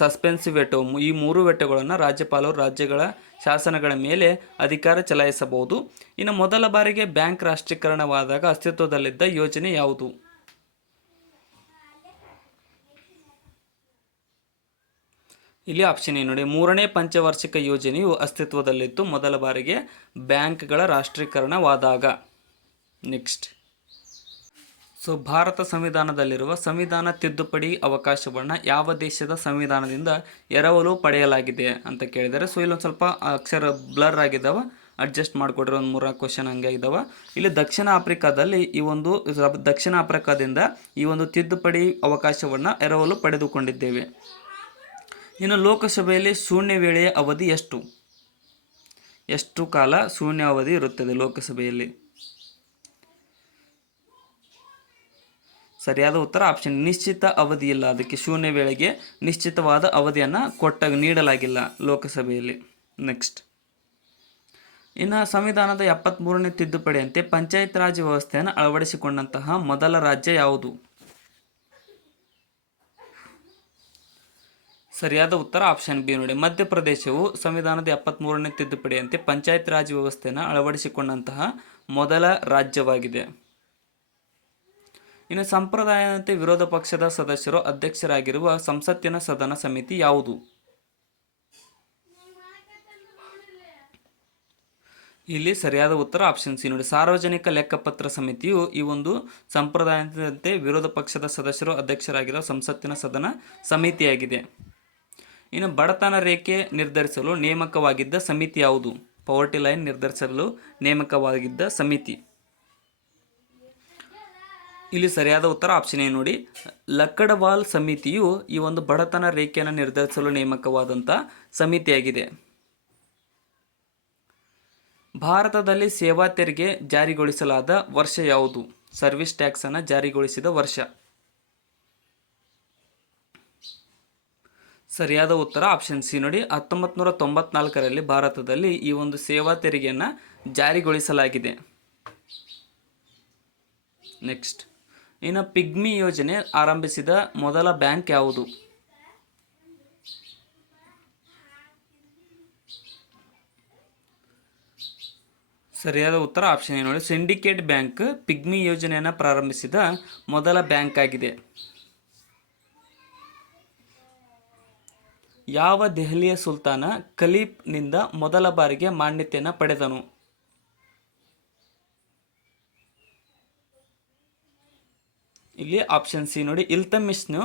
ಸಸ್ಪೆನ್ಸಿವ್ ವೆಟೋ, ಈ 3 ವೆಟೋಗಳನ್ನು ರಾಜ್ಯಪಾಲರು ರಾಜ್ಯಗಳ ಶಾಸನಗಳ ಮೇಲೆ ಅಧಿಕಾರ ಚಲಾಯಿಸಬಹುದು. ಇನ್ನು ಮೊದಲ ಬಾರಿಗೆ ಬ್ಯಾಂಕ್ ರಾಷ್ಟ್ರೀಕರಣವಾದಾಗ ಅಸ್ತಿತ್ವದಲ್ಲಿದ್ದ ಯೋಜನೆ ಯಾವುದು? ಇಲ್ಲಿ ಆಪ್ಷನ್ ಏನು ನೋಡಿ, ಮೂರನೇ ಪಂಚವಾರ್ಷಿಕ ಯೋಜನೆಯು ಅಸ್ತಿತ್ವದಲ್ಲಿತ್ತು ಮೊದಲ ಬಾರಿಗೆ ಬ್ಯಾಂಕ್ಗಳ ರಾಷ್ಟ್ರೀಕರಣವಾದಾಗ. ನೆಕ್ಸ್ಟ್, ಸೊ ಭಾರತ ಸಂವಿಧಾನದಲ್ಲಿರುವ ಸಂವಿಧಾನ ತಿದ್ದುಪಡಿ ಅವಕಾಶವನ್ನು ಯಾವ ದೇಶದ ಸಂವಿಧಾನದಿಂದ ಎರವಲು ಪಡೆಯಲಾಗಿದೆ ಅಂತ ಕೇಳಿದ್ದಾರೆ. ಸೊ ಇಲ್ಲೊಂದು ಸ್ವಲ್ಪ ಅಕ್ಷರ ಬ್ಲರ್ ಆಗಿದ್ದಾವೆ, ಅಡ್ಜಸ್ಟ್ ಮಾಡಿಕೊಡ್ರಿ. ಒಂದು 3 ಕ್ವಶನ್ ಹಂಗೆ ಇದ್ದಾವೆ. ಇಲ್ಲಿ ದಕ್ಷಿಣ ಆಫ್ರಿಕಾದಲ್ಲಿ ದಕ್ಷಿಣ ಆಫ್ರಿಕಾದಿಂದ ಈ ಒಂದು ತಿದ್ದುಪಡಿ ಅವಕಾಶವನ್ನು ಎರವಲು ಪಡೆದುಕೊಂಡಿದ್ದೇವೆ. ಇನ್ನು ಲೋಕಸಭೆಯಲ್ಲಿ ಶೂನ್ಯ ವೇಳೆಯ ಅವಧಿ ಎಷ್ಟು ಕಾಲ ಶೂನ್ಯ ಅವಧಿ ಇರುತ್ತದೆ ಲೋಕಸಭೆಯಲ್ಲಿ? ಸರಿಯಾದ ಉತ್ತರ ಆಪ್ಷನ್ ನಿಶ್ಚಿತ ಅವಧಿ ಇಲ್ಲ. ಅದಕ್ಕೆ ಶೂನ್ಯ ವೇಳೆಗೆ ನಿಶ್ಚಿತವಾದ ಅವಧಿಯನ್ನು ನೀಡಲಾಗಿಲ್ಲ ಲೋಕಸಭೆಯಲ್ಲಿ. ನೆಕ್ಸ್ಟ್, ಇನ್ನು ಸಂವಿಧಾನದ 73ನೇ ತಿದ್ದುಪಡಿಯಂತೆ ಪಂಚಾಯತ್ ರಾಜ್ ವ್ಯವಸ್ಥೆಯನ್ನು ಅಳವಡಿಸಿಕೊಂಡಂತಹ ಮೊದಲ ರಾಜ್ಯ ಯಾವುದು? ಸರಿಯಾದ ಉತ್ತರ ಆಪ್ಷನ್ ಬಿ ನೋಡಿ, ಮಧ್ಯಪ್ರದೇಶವು ಸಂವಿಧಾನದ 73ನೇ ತಿದ್ದುಪಡಿಯಂತೆ ಪಂಚಾಯತ್ ರಾಜ್ ವ್ಯವಸ್ಥೆಯನ್ನು ಅಳವಡಿಸಿಕೊಂಡಂತಹ ಮೊದಲ ರಾಜ್ಯವಾಗಿದೆ. ಇನ್ನು ಸಂಪ್ರದಾಯದಂತೆ ವಿರೋಧ ಪಕ್ಷದ ಸದಸ್ಯರು ಅಧ್ಯಕ್ಷರಾಗಿರುವ ಸಂಸತ್ತಿನ ಸದನ ಸಮಿತಿ ಯಾವುದು? ಇಲ್ಲಿ ಸರಿಯಾದ ಉತ್ತರ ಆಪ್ಷನ್ ಸಿ ನೋಡಿ, ಸಾರ್ವಜನಿಕ ಲೆಕ್ಕಪತ್ರ ಸಮಿತಿಯು ಈ ಒಂದು ಸಂಪ್ರದಾಯದಂತೆ ವಿರೋಧ ಪಕ್ಷದ ಸದಸ್ಯರು ಅಧ್ಯಕ್ಷರಾಗಿರುವ ಸಂಸತ್ತಿನ ಸದನ ಸಮಿತಿಯಾಗಿದೆ. ಇನ್ನು ಬಡತನ ರೇಖೆ ನಿರ್ಧರಿಸಲು ನೇಮಕವಾಗಿದ್ದ ಸಮಿತಿ ಯಾವುದು? ಪವರ್ಟಿ ಲೈನ್ ನಿರ್ಧರಿಸಲು ನೇಮಕವಾಗಿದ್ದ ಸಮಿತಿ. ಇಲ್ಲಿ ಸರಿಯಾದ ಉತ್ತರ ಆಪ್ಷನ್ ಎ ನೋಡಿ, ಲಕ್ಕಡವಾಲ್ ಸಮಿತಿಯು ಈ ಒಂದು ಬಡತನ ರೇಖೆಯನ್ನು ನಿರ್ಧರಿಸಲು ನೇಮಕವಾದಂಥ ಸಮಿತಿಯಾಗಿದೆ. ಭಾರತದಲ್ಲಿ ಸೇವಾ ತೆರಿಗೆ ಜಾರಿಗೊಳಿಸಲಾದ ವರ್ಷ ಯಾವುದು? ಸರ್ವಿಸ್ ಟ್ಯಾಕ್ಸ್ ಅನ್ನು ಜಾರಿಗೊಳಿಸಿದ ವರ್ಷ. ಸರಿಯಾದ ಉತ್ತರ ಆಪ್ಷನ್ ಸಿ ನೋಡಿ, 1994ರಲ್ಲಿ ಭಾರತದಲ್ಲಿ ಈ ಒಂದು ಸೇವಾ ತೆರಿಗೆಯನ್ನು ಜಾರಿಗೊಳಿಸಲಾಗಿದೆ. ನೆಕ್ಸ್ಟ್, ಇನ್ನು ಪಿಗ್ಮಿ ಯೋಜನೆ ಆರಂಭಿಸಿದ ಮೊದಲ ಬ್ಯಾಂಕ್ ಯಾವುದು? ಸರಿಯಾದ ಉತ್ತರ ಆಪ್ಷನ್ ನೋಡಿ, ಸಿಂಡಿಕೇಟ್ ಬ್ಯಾಂಕ್ ಪಿಗ್ಮಿ ಯೋಜನೆಯನ್ನು ಪ್ರಾರಂಭಿಸಿದ ಮೊದಲ ಬ್ಯಾಂಕ್ ಆಗಿದೆ. ಯಾವ ದೆಹಲಿಯ ಸುಲ್ತಾನ ಖಲೀಫ್ನಿಂದ ಮೊದಲ ಬಾರಿಗೆ ಮಾನ್ಯತೆಯನ್ನು ಪಡೆದನು? ಇಲ್ಲಿ ಆಪ್ಷನ್ ಸಿ ನೋಡಿ, ಇಲ್ತಮಿಶ್ನು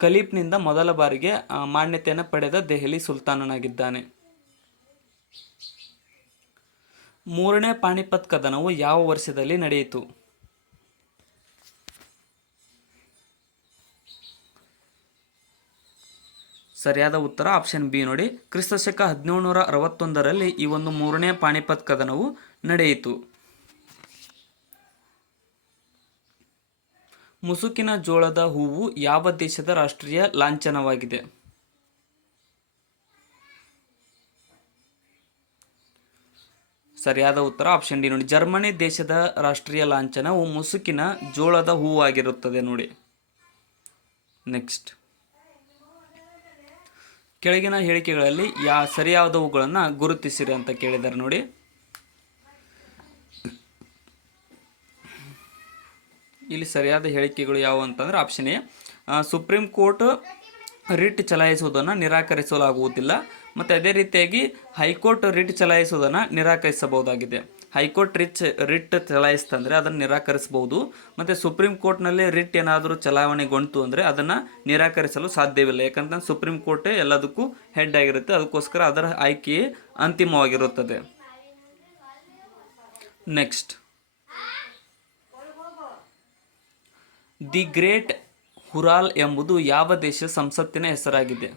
ಖಲೀಫ್ನಿಂದ ಮೊದಲ ಬಾರಿಗೆ ಮಾನ್ಯತೆಯನ್ನು ಪಡೆದ ದೆಹಲಿ ಸುಲ್ತಾನನಾಗಿದ್ದಾನೆ. ಮೂರನೇ ಪಾಣಿಪತ್ ಕದನವು ಯಾವ ವರ್ಷದಲ್ಲಿ ನಡೆಯಿತು? ಸರಿಯಾದ ಉತ್ತರ ಆಪ್ಷನ್ ಬಿ ನೋಡಿ, ಕ್ರಿಸ್ತಶಕ 1761ರಲ್ಲಿ ಈ ಒಂದು ಮೂರನೇ ಪಾಣಿಪತ್ ಕದನವು ನಡೆಯಿತು. ಮುಸುಕಿನ ಜೋಳದ ಹೂವು ಯಾವ ದೇಶದ ರಾಷ್ಟ್ರೀಯ ಲಾಂಛನವಾಗಿದೆ? ಸರಿಯಾದ ಉತ್ತರ ಆಪ್ಷನ್ ಡಿ ನೋಡಿ, ಜರ್ಮನಿ ದೇಶದ ರಾಷ್ಟ್ರೀಯ ಲಾಂಛನವು ಮುಸುಕಿನ ಜೋಳದ ಹೂವು ಆಗಿರುತ್ತದೆ ನೋಡಿ. ನೆಕ್ಸ್ಟ್, ಕೆಳಗಿನ ಹೇಳಿಕೆಗಳಲ್ಲಿ ಸರಿಯಾದವುಗಳನ್ನು ಗುರುತಿಸಿರಿ ಅಂತ ಕೇಳಿದ್ದಾರೆ ನೋಡಿ. ಇಲ್ಲಿ ಸರಿಯಾದ ಹೇಳಿಕೆಗಳು ಯಾವುವು ಅಂತಂದರೆ option A, supreme court writ ಚಲಾಯಿಸುವುದನ್ನು ನಿರಾಕರಿಸಲಾಗುವುದಿಲ್ಲ. ಮತ್ತು ಅದೇ ರೀತಿಯಾಗಿ ಹೈಕೋರ್ಟ್ ರಿಟ್ ಚಲಾಯಿಸುವುದನ್ನು ನಿರಾಕರಿಸಬಹುದಾಗಿದೆ. ಹೈಕೋರ್ಟ್ ರಿಟ್ ಚಲಾಯಿಸ್ತಂದರೆ ಅದನ್ನು ನಿರಾಕರಿಸಬಹುದು. ಮತ್ತು ಸುಪ್ರೀಂ ಕೋರ್ಟ್ನಲ್ಲಿ ರಿಟ್ ಏನಾದರೂ ಚಲಾವಣೆಗೊಂಡು ಅಂದರೆ ಅದನ್ನು ನಿರಾಕರಿಸಲು ಸಾಧ್ಯವಿಲ್ಲ. ಯಾಕಂತಂದ್ರೆ ಸುಪ್ರೀಂ ಕೋರ್ಟೇ ಎಲ್ಲದಕ್ಕೂ ಹೆಡ್ ಆಗಿರುತ್ತೆ, ಅದಕ್ಕೋಸ್ಕರ ಅದರ ಆಯ್ಕೆಯೇ ಅಂತಿಮವಾಗಿರುತ್ತದೆ. ನೆಕ್ಸ್ಟ್, ದಿ ಗ್ರೇಟ್ ಹುರಾಲ್ ಎಂಬುದು ಯಾವ ದೇಶದ ಸಂಸತ್ತಿನ ಹೆಸರಾಗಿದೆ?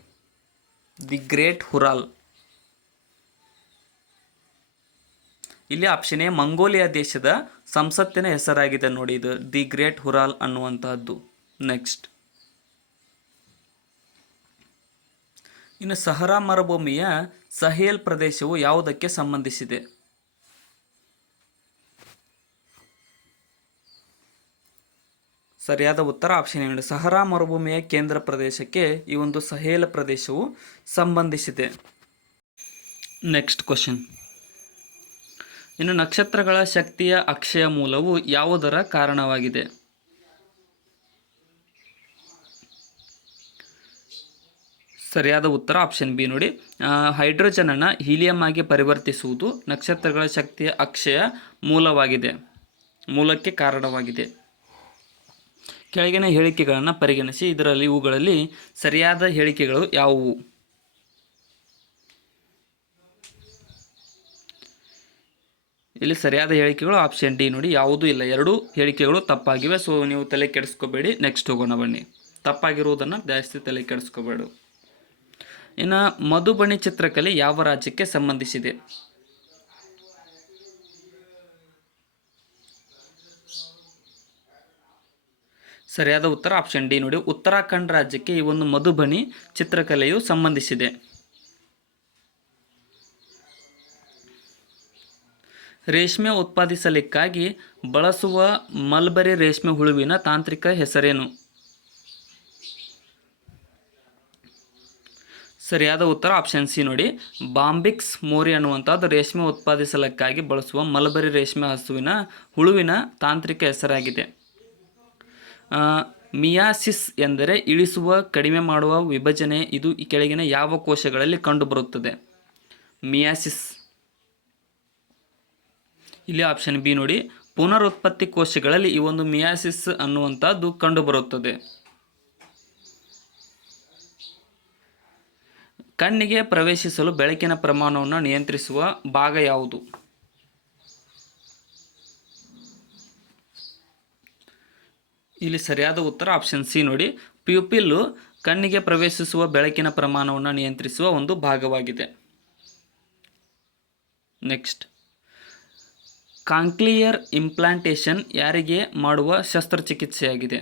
The great ಹುರಾಲ್. ಇಲ್ಲಿ ಆಪ್ಷನ್ ಎ, ಮಂಗೋಲಿಯಾ ದೇಶದ ಸಂಸತ್ತಿನ ಹೆಸರಾಗಿದೆ ನೋಡಿ ಇದು ದಿ ಗ್ರೇಟ್ ಹುರಾಲ್ ಅನ್ನುವಂತಹದ್ದು. ನೆಕ್ಸ್ಟ್, ಇನ್ನು ಸಹರಾ ಮರುಭೂಮಿಯ ಸಹೇಲ್ ಪ್ರದೇಶವು ಯಾವುದಕ್ಕೆ ಸಂಬಂಧಿಸಿದೆ? ಸರಿಯಾದ ಉತ್ತರ ಆಪ್ಷನ್ ಎ, ಸಹರಾ ಮರುಭೂಮಿಯ ಕೇಂದ್ರ ಪ್ರದೇಶಕ್ಕೆ ಈ ಒಂದು ಸಹೇಲ್ ಪ್ರದೇಶವು ಸಂಬಂಧಿಸಿದೆ. ನೆಕ್ಸ್ಟ್ ಕ್ವಶನ್, ಇನ್ನು ನಕ್ಷತ್ರಗಳ ಶಕ್ತಿಯ ಅಕ್ಷಯ ಮೂಲವು ಯಾವುದರ ಕಾರಣವಾಗಿದೆ? ಸರಿಯಾದ ಉತ್ತರ ಆಪ್ಷನ್ ಬಿ ನೋಡಿ. ಹೈಡ್ರೋಜನನ್ನು ಹೀಲಿಯಂ ಆಗಿ ಪರಿವರ್ತಿಸುವುದು ನಕ್ಷತ್ರಗಳ ಶಕ್ತಿಯ ಅಕ್ಷಯ ಮೂಲಕ್ಕೆ ಕಾರಣವಾಗಿದೆ. ಕೆಳಗಿನ ಹೇಳಿಕೆಗಳನ್ನು ಪರಿಗಣಿಸಿ, ಇದರಲ್ಲಿ ಇವುಗಳಲ್ಲಿ ಸರಿಯಾದ ಹೇಳಿಕೆಗಳು ಯಾವುವು? ಇಲ್ಲಿ ಸರಿಯಾದ ಹೇಳಿಕೆಗಳು ಆಪ್ಷನ್ ಡಿ ನೋಡಿ, ಯಾವುದೂ ಇಲ್ಲ, ಎರಡೂ ಹೇಳಿಕೆಗಳು ತಪ್ಪಾಗಿವೆ. ಸೊ ನೀವು ತಲೆ ಕೆಡಿಸ್ಕೋಬೇಡಿ. ನೆಕ್ಸ್ಟ್ ಹೋಗೋಣ ಬನ್ನಿ. ತಪ್ಪಾಗಿರುವುದನ್ನು ಜಾಸ್ತಿ ತಲೆ ಕೆಡಿಸ್ಕೋಬೇಡ. ಇನ್ನು ಮಧುಬನಿ ಚಿತ್ರಕಲೆ ಯಾವ ರಾಜ್ಯಕ್ಕೆ ಸಂಬಂಧಿಸಿದೆ? ಸರಿಯಾದ ಉತ್ತರ ಆಪ್ಷನ್ ಡಿ ನೋಡಿ, ಉತ್ತರಾಖಂಡ್ ರಾಜ್ಯಕ್ಕೆ ಈ ಒಂದು ಮಧುಬನಿ ಚಿತ್ರಕಲೆಯು ಸಂಬಂಧಿಸಿದೆ. ರೇಷ್ಮೆ ಉತ್ಪಾದಿಸಲಿಕ್ಕಾಗಿ ಬಳಸುವ ಮಲ್ಬರಿ ರೇಷ್ಮೆ ಹುಳುವಿನ ತಾಂತ್ರಿಕ ಹೆಸರೇನು? ಸರಿಯಾದ ಉತ್ತರ ಆಪ್ಷನ್ ಸಿ ನೋಡಿ, ಬಾಂಬಿಕ್ಸ್ ಮೋರಿ ಅನ್ನುವಂಥದ್ದು ರೇಷ್ಮೆ ಉತ್ಪಾದಿಸಲಿಕ್ಕಾಗಿ ಬಳಸುವ ಮಲ್ಬರಿ ರೇಷ್ಮೆ ಹುಳುವಿನ ತಾಂತ್ರಿಕ ಹೆಸರಾಗಿದೆ. ಮಿಯಾಸಿಸ್ ಎಂದರೆ ಇಳಿಸುವ, ಕಡಿಮೆ ಮಾಡುವ ವಿಭಜನೆ. ಇದು ಈ ಕೆಳಗಿನ ಯಾವ ಕೋಶಗಳಲ್ಲಿ ಕಂಡುಬರುತ್ತದೆ? ಮಿಯಾಸಿಸ್. ಇಲ್ಲಿ ಆಪ್ಷನ್ ಬಿ ನೋಡಿ, ಪುನರುತ್ಪತ್ತಿ ಕೋಶಗಳಲ್ಲಿ ಈ ಒಂದು ಮಿಯಾಸಿಸ್ ಅನ್ನುವಂಥದ್ದು ಕಂಡುಬರುತ್ತದೆ. ಕಣ್ಣಿಗೆ ಪ್ರವೇಶಿಸಲು ಬೆಳಕಿನ ಪ್ರಮಾಣವನ್ನು ನಿಯಂತ್ರಿಸುವ ಭಾಗ ಯಾವುದು? ಇಲ್ಲಿ ಸರಿಯಾದ ಉತ್ತರ ಆಪ್ಷನ್ ಸಿ ನೋಡಿ, ಪ್ಯೂಪಿಲ್ಲು ಕಣ್ಣಿಗೆ ಪ್ರವೇಶಿಸುವ ಬೆಳಕಿನ ಪ್ರಮಾಣವನ್ನು ನಿಯಂತ್ರಿಸುವ ಒಂದು ಭಾಗವಾಗಿದೆ. ನೆಕ್ಸ್ಟ್, ಕಾಂಕ್ಲಿಯರ್ ಇಂಪ್ಲಾಂಟೇಷನ್ ಯಾರಿಗೆ ಮಾಡುವ ಶಸ್ತ್ರಚಿಕಿತ್ಸೆಯಾಗಿದೆ?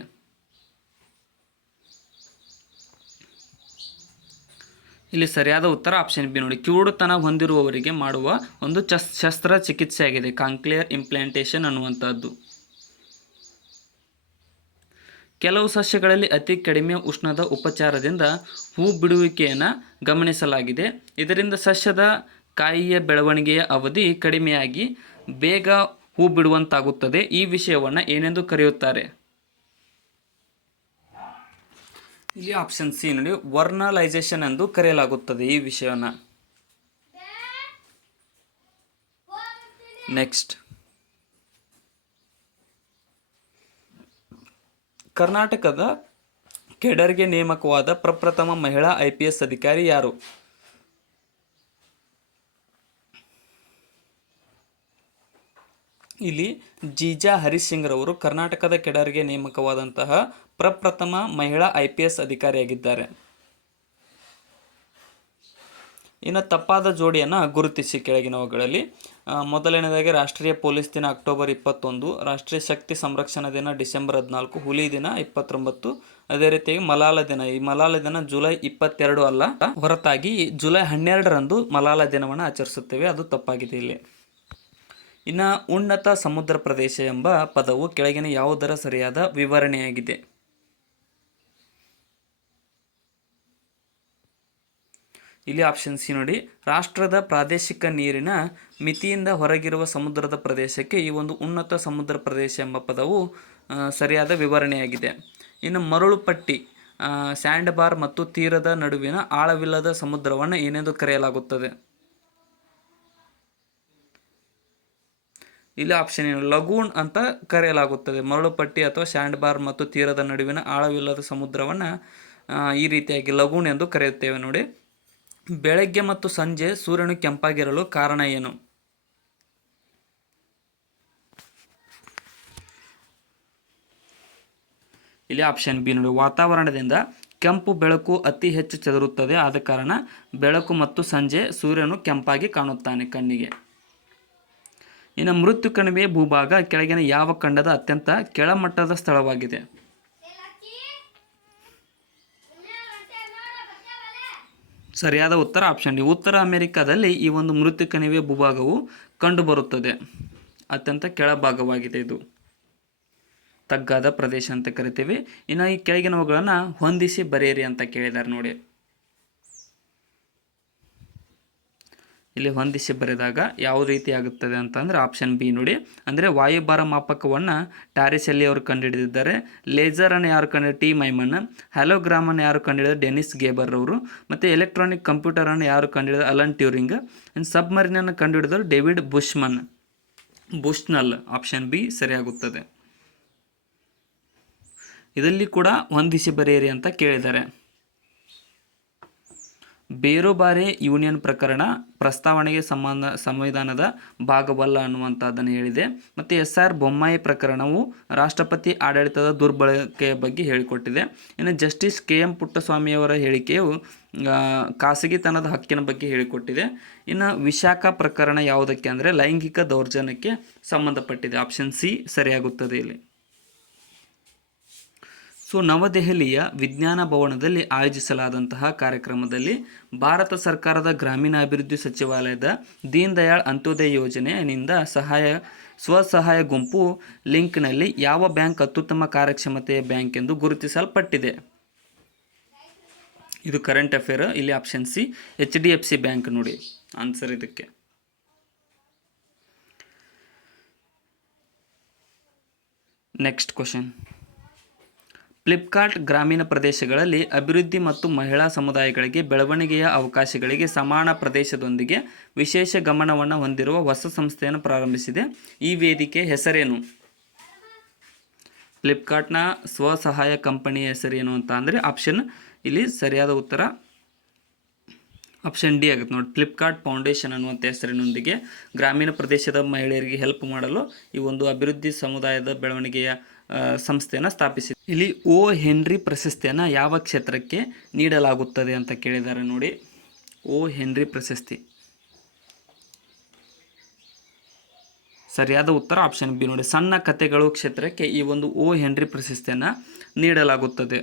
ಇಲ್ಲಿ ಸರಿಯಾದ ಉತ್ತರ ಆಪ್ಷನ್ ಬಿ ನೋಡಿ, ಕಿವುಡುತನ ಹೊಂದಿರುವವರಿಗೆ ಮಾಡುವ ಒಂದು ಶಸ್ತ್ರಚಿಕಿತ್ಸೆಯಾಗಿದೆ ಕಾಂಕ್ಲಿಯರ್ ಇಂಪ್ಲಾಂಟೇಷನ್ ಅನ್ನುವಂಥದ್ದು. ಕೆಲವು ಸಸ್ಯಗಳಲ್ಲಿ ಅತಿ ಕಡಿಮೆ ಉಷ್ಣದ ಉಪಚಾರದಿಂದ ಹೂ ಬಿಡುವಿಕೆಯನ್ನು ಗಮನಿಸಲಾಗಿದೆ. ಇದರಿಂದ ಸಸ್ಯದ ಕಾಯಿಯ ಬೆಳವಣಿಗೆಯ ಅವಧಿ ಕಡಿಮೆಯಾಗಿ ಬೇಗ ಹೂ ಬಿಡುವಂತಾಗುತ್ತದೆ. ಈ ವಿಷಯವನ್ನು ಏನೆಂದು ಕರೆಯುತ್ತಾರೆ? ಇಲ್ಲಿ ಆಪ್ಷನ್ ಸಿ ನೋಡಿ, ವರ್ನಲೈಸೇಷನ್ ಎಂದು ಕರೆಯಲಾಗುತ್ತದೆ ಈ ವಿಷಯವನ್ನು. ನೆಕ್ಸ್ಟ್, ಕರ್ನಾಟಕದ ಕೆಡರ್ಗೆ ನೇಮಕವಾದ ಪ್ರಪ್ರಥಮ ಮಹಿಳಾ IPS ಅಧಿಕಾರಿ ಯಾರು? ಇಲ್ಲಿ ಜೀಜಾ ಹರೀಶ್ ಸಿಂಗ್ ರವರು ಕರ್ನಾಟಕದ ಕೆಡರ್ಗೆ ನೇಮಕವಾದಂತಹ ಪ್ರಪ್ರಥಮ ಮಹಿಳಾ IPS ಅಧಿಕಾರಿಯಾಗಿದ್ದಾರೆ. ಇನ್ನು ತಪ್ಪಾದ ಜೋಡಿಯನ್ನು ಗುರುತಿಸಿ ಕೆಳಗಿನವುಗಳಲ್ಲಿ. ಮೊದಲನೇದಾಗಿ ರಾಷ್ಟ್ರೀಯ ಪೊಲೀಸ್ ದಿನ ಅಕ್ಟೋಬರ್ 21, ರಾಷ್ಟ್ರೀಯ ಶಕ್ತಿ ಸಂರಕ್ಷಣಾ ದಿನ ಡಿಸೆಂಬರ್ 14, ಹುಲಿ ದಿನ 29, ಅದೇ ರೀತಿಯಾಗಿ ಮಲಾಲ ದಿನ. ಈ ಮಲಾಲ ದಿನ ಜುಲೈ 22 ಅಲ್ಲ, ಹೊರತಾಗಿ ಜುಲೈ 12ರಂದು ಮಲಾಲ ದಿನವನ್ನು ಆಚರಿಸುತ್ತೇವೆ. ಅದು ತಪ್ಪಾಗಿದೆ ಇಲ್ಲಿ. ಇನ್ನು ಉನ್ನತ ಸಮುದ್ರ ಪ್ರದೇಶ ಎಂಬ ಪದವು ಕೆಳಗಿನ ಯಾವುದರ ಸರಿಯಾದ ವಿವರಣೆಯಾಗಿದೆ? ಇಲ್ಲಿ ಆಪ್ಷನ್ ಸಿ ನೋಡಿ, ರಾಷ್ಟ್ರದ ಪ್ರಾದೇಶಿಕ ನೀರಿನ ಮಿತಿಯಿಂದ ಹೊರಗಿರುವ ಸಮುದ್ರದ ಪ್ರದೇಶಕ್ಕೆ ಈ ಒಂದು ಉನ್ನತ ಸಮುದ್ರ ಪ್ರದೇಶ ಎಂಬ ಪದವು ಸರಿಯಾದ ವಿವರಣೆಯಾಗಿದೆ. ಇನ್ನು ಮರಳು ಪಟ್ಟಿ, ಸ್ಯಾಂಡ್ ಬಾರ್ ಮತ್ತು ತೀರದ ನಡುವಿನ ಆಳವಿಲ್ಲದ ಸಮುದ್ರವನ್ನು ಏನೆಂದು ಕರೆಯಲಾಗುತ್ತದೆ? ಇಲ್ಲಿ ಆಪ್ಷನ್ ಏನು, ಲಗೂನ್ ಅಂತ ಕರೆಯಲಾಗುತ್ತದೆ. ಮರಳು ಪಟ್ಟಿ ಅಥವಾ ಸ್ಯಾಂಡ್ ಬಾರ್ ಮತ್ತು ತೀರದ ನಡುವಿನ ಆಳವಿಲ್ಲದ ಸಮುದ್ರವನ್ನು ಈ ರೀತಿಯಾಗಿ ಲಗೂನ್ ಎಂದು ಕರೆಯುತ್ತೇವೆ ನೋಡಿ. ಬೆಳಗ್ಗೆ ಮತ್ತು ಸಂಜೆ ಸೂರ್ಯನು ಕೆಂಪಾಗಿರಲು ಕಾರಣ ಏನು? ಇಲ್ಲಿ ಆಪ್ಷನ್ ಬಿ ನೋಡಿ, ವಾತಾವರಣದಿಂದ ಕೆಂಪು ಬೆಳಕು ಅತಿ ಹೆಚ್ಚು ಚದುರುತ್ತದೆ, ಆದ ಕಾರಣ ಬೆಳಕು ಮತ್ತು ಸಂಜೆ ಸೂರ್ಯನು ಕೆಂಪಾಗಿ ಕಾಣುತ್ತಾನೆ ಕಣ್ಣಿಗೆ. ಇನ್ನು ಮೃತ್ಯು ಕಣಿವೆ ಭೂಭಾಗ ಕೆಳಗಿನ ಯಾವ ಖಂಡದ ಅತ್ಯಂತ ಕೆಳಮಟ್ಟದ ಸ್ಥಳವಾಗಿದೆ? ಸರಿಯಾದ ಉತ್ತರ ಆಪ್ಷನ್ ಡಿ, ಉತ್ತರ ಅಮೆರಿಕಾದಲ್ಲಿ ಈ ಒಂದು ಮೃತ್ಯು ಕಣಿವೆ ಭೂಭಾಗವು ಕಂಡುಬರುತ್ತದೆ. ಅತ್ಯಂತ ಕೆಳಭಾಗವಾಗಿದೆ, ಇದು ತಗ್ಗಾದ ಪ್ರದೇಶ ಅಂತ ಕರಿತೀವಿ. ಇನ್ನು ಈ ಕೆಳಗಿನವುಗಳನ್ನು ಹೊಂದಿಸಿ ಬರೆಯಿರಿ ಅಂತ ಕೇಳಿದ್ದಾರೆ ನೋಡಿ. ಇಲ್ಲಿ ಹೊಂದಿಸಿ ಬರೆದಾಗ ಯಾವ ರೀತಿ ಆಗುತ್ತದೆ ಅಂತಂದರೆ ಆಪ್ಷನ್ ಬಿ ನೋಡಿ. ಅಂದರೆ ವಾಯುಭಾರ ಮಾಪಕವನ್ನು ಟ್ಯಾರಿಸ್ ಎಲ್ಲಿ ಅವರು ಕಂಡುಹಿಡಿದಿದ್ದಾರೆ. ಲೇಸರನ್ನು ಯಾರು ಟಿ ಮೈಮನ್. ಹ್ಯಾಲೋಗ್ರಾಮನ್ನು ಯಾರು ಕಂಡುಹಿಡಿದ ಡೆನಿಸ್ ಗೇಬರ್ ಅವರು. ಮತ್ತು ಎಲೆಕ್ಟ್ರಾನಿಕ್ ಕಂಪ್ಯೂಟರನ್ನು ಯಾರು ಕಂಡುಹಿಡಿದ ಅಲನ್ ಟ್ಯೂರಿಂಗ್. ಸಬ್ಮರೀನನ್ನು ಕಂಡುಹಿಡಿದವರು ಡೇವಿಡ್ ಬುಷ್ನಲ್. ಆಪ್ಷನ್ ಬಿ ಸರಿಯಾಗುತ್ತದೆ. ಇದರಲ್ಲಿ ಕೂಡ ಹೊಂದಿಸಿ ಬರೆಯಿರಿ ಅಂತ ಕೇಳಿದ್ದಾರೆ. ಬೇರೋಬಾರೆ ಯೂನಿಯನ್ ಪ್ರಕರಣ ಪ್ರಸ್ತಾವನೆಗೆ ಸಂವಿಧಾನದ ಭಾಗವಲ್ಲ ಅನ್ನುವಂಥದ್ದನ್ನು ಹೇಳಿದೆ. ಮತ್ತು SR ಬೊಮ್ಮಾಯಿ ಪ್ರಕರಣವು ರಾಷ್ಟ್ರಪತಿ ಆಡಳಿತದ ದುರ್ಬಳಕೆಯ ಬಗ್ಗೆ ಹೇಳಿಕೊಟ್ಟಿದೆ. ಇನ್ನು ಜಸ್ಟಿಸ್ KM ಪುಟ್ಟಸ್ವಾಮಿಯವರ ಹೇಳಿಕೆಯು ಖಾಸಗಿತನದ ಹಕ್ಕಿನ ಬಗ್ಗೆ ಹೇಳಿಕೊಟ್ಟಿದೆ. ಇನ್ನು ವಿಶಾಖ ಪ್ರಕರಣ ಯಾವುದಕ್ಕೆ ಅಂದರೆ ಲೈಂಗಿಕ ದೌರ್ಜನ್ಯಕ್ಕೆ ಸಂಬಂಧಪಟ್ಟಿದೆ. ಆಪ್ಷನ್ ಸಿ ಸರಿಯಾಗುತ್ತದೆ ಇಲ್ಲಿ. ಸೊ ನವದೆಹಲಿಯ ವಿಜ್ಞಾನ ಭವನದಲ್ಲಿ ಆಯೋಜಿಸಲಾದಂತಹ ಕಾರ್ಯಕ್ರಮದಲ್ಲಿ ಭಾರತ ಸರ್ಕಾರದ ಗ್ರಾಮೀಣಾಭಿವೃದ್ಧಿ ಸಚಿವಾಲಯದ ದೀನ್ ದಯಾಳ್ ಅಂತ್ಯೋದಯ ಯೋಜನೆಯಿಂದ ಸ್ವಸಹಾಯ ಗುಂಪು ಲಿಂಕ್ನಲ್ಲಿ ಯಾವ ಬ್ಯಾಂಕ್ ಅತ್ಯುತ್ತಮ ಕಾರ್ಯಕ್ಷಮತೆಯ ಬ್ಯಾಂಕ್ ಎಂದು ಗುರುತಿಸಲ್ಪಟ್ಟಿದೆ. ಇದು ಕರೆಂಟ್ ಅಫೇರ್. ಇಲ್ಲಿ ಆಪ್ಷನ್ ಸಿ HDFC ಬ್ಯಾಂಕ್ ನೋಡಿ ಆನ್ಸರ್ ಇದಕ್ಕೆ. Next question. ಫ್ಲಿಪ್ಕಾರ್ಟ್ ಗ್ರಾಮೀಣ ಪ್ರದೇಶಗಳಲ್ಲಿ ಅಭಿವೃದ್ಧಿ ಮತ್ತು ಮಹಿಳಾ ಸಮುದಾಯಗಳಿಗೆ ಬೆಳವಣಿಗೆಯ ಅವಕಾಶಗಳಿಗೆ ಸಮಾನ ಪ್ರದೇಶದೊಂದಿಗೆ ವಿಶೇಷ ಗಮನವನ್ನು ಹೊಂದಿರುವ ಹೊಸ ಸಂಸ್ಥೆಯನ್ನು ಪ್ರಾರಂಭಿಸಿದೆ. ಈ ವೇದಿಕೆ ಹೆಸರೇನು? ಫ್ಲಿಪ್ಕಾರ್ಟ್ನ ಸ್ವಸಹಾಯ ಕಂಪನಿಯ ಹೆಸರೇನು ಅಂತ ಅಂದರೆ ಆಪ್ಷನ್ ಇಲ್ಲಿ ಸರಿಯಾದ ಉತ್ತರ ಆಪ್ಷನ್ ಡಿ ಆಗುತ್ತೆ ನೋಡಿ. ಫ್ಲಿಪ್ಕಾರ್ಟ್ ಫೌಂಡೇಶನ್ ಅನ್ನುವಂಥ ಹೆಸರಿನೊಂದಿಗೆ ಗ್ರಾಮೀಣ ಪ್ರದೇಶದ ಮಹಿಳೆಯರಿಗೆ ಹೆಲ್ಪ್ ಮಾಡಲು ಈ ಒಂದು ಅಭಿವೃದ್ಧಿ ಸಮುದಾಯದ ಬೆಳವಣಿಗೆಯ ಸಂಸ್ಥೆಯನ್ನು ಸ್ಥಾಪಿಸಿದೆ. ಇಲ್ಲಿ ಓ ಹೆನ್ರಿ ಪ್ರಶಸ್ತಿಯನ್ನು ಯಾವ ಕ್ಷೇತ್ರಕ್ಕೆ ನೀಡಲಾಗುತ್ತದೆ ಅಂತ ಕೇಳಿದ್ದಾರೆ ನೋಡಿ. ಓ ಹೆನ್ರಿ ಪ್ರಶಸ್ತಿ ಸರಿಯಾದ ಉತ್ತರ ಆಪ್ಷನ್ ಬಿ ನೋಡಿ. ಸಣ್ಣ ಕಥೆಗಳು ಕ್ಷೇತ್ರಕ್ಕೆ ಈ ಒಂದು ಓ ಹೆನ್ರಿ ಪ್ರಶಸ್ತಿಯನ್ನು ನೀಡಲಾಗುತ್ತದೆ.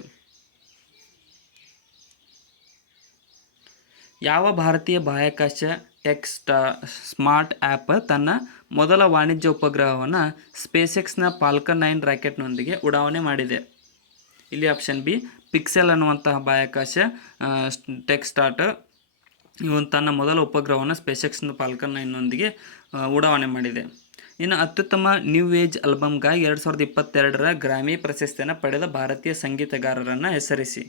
ಯಾವ ಭಾರತೀಯ ಬಾಹ್ಯಾಕಾಶ ಟೆಕ್ ಸ್ಮಾರ್ಟ್ ಆ್ಯಪ್ ತನ್ನ ಮೊದಲ ವಾಣಿಜ್ಯ ಉಪಗ್ರಹವನ್ನು ಸ್ಪೇಸ್ಎಕ್ಸ್ನ ಫಾಲ್ಕನ್ 9 ರಾಕೆಟ್ನೊಂದಿಗೆ ಉಡಾವಣೆ ಮಾಡಿದೆ? ಇಲ್ಲಿ ಆಪ್ಷನ್ ಬಿ ಪಿಕ್ಸೆಲ್ ಅನ್ನುವಂತಹ ಬಾಹ್ಯಾಕಾಶ ಟೆಕ್ ಸ್ಟಾರ್ಟ್ ಇವನು ತನ್ನ ಮೊದಲ ಉಪಗ್ರಹವನ್ನು ಸ್ಪೇಸ್ಎಕ್ಸ್ನ ಫಾಲ್ಕನ್ 9ನೊಂದಿಗೆ ಉಡಾವಣೆ ಮಾಡಿದೆ. ಇನ್ನು ಅತ್ಯುತ್ತಮ ನ್ಯೂ ಏಜ್ ಆಲ್ಬಮ್ಗಾಗಿ 2022ರ ಗ್ರಾಮಿ ಪ್ರಶಸ್ತಿಯನ್ನು ಪಡೆದ ಭಾರತೀಯ ಸಂಗೀತಗಾರರನ್ನು ಹೆಸರಿಸಿ.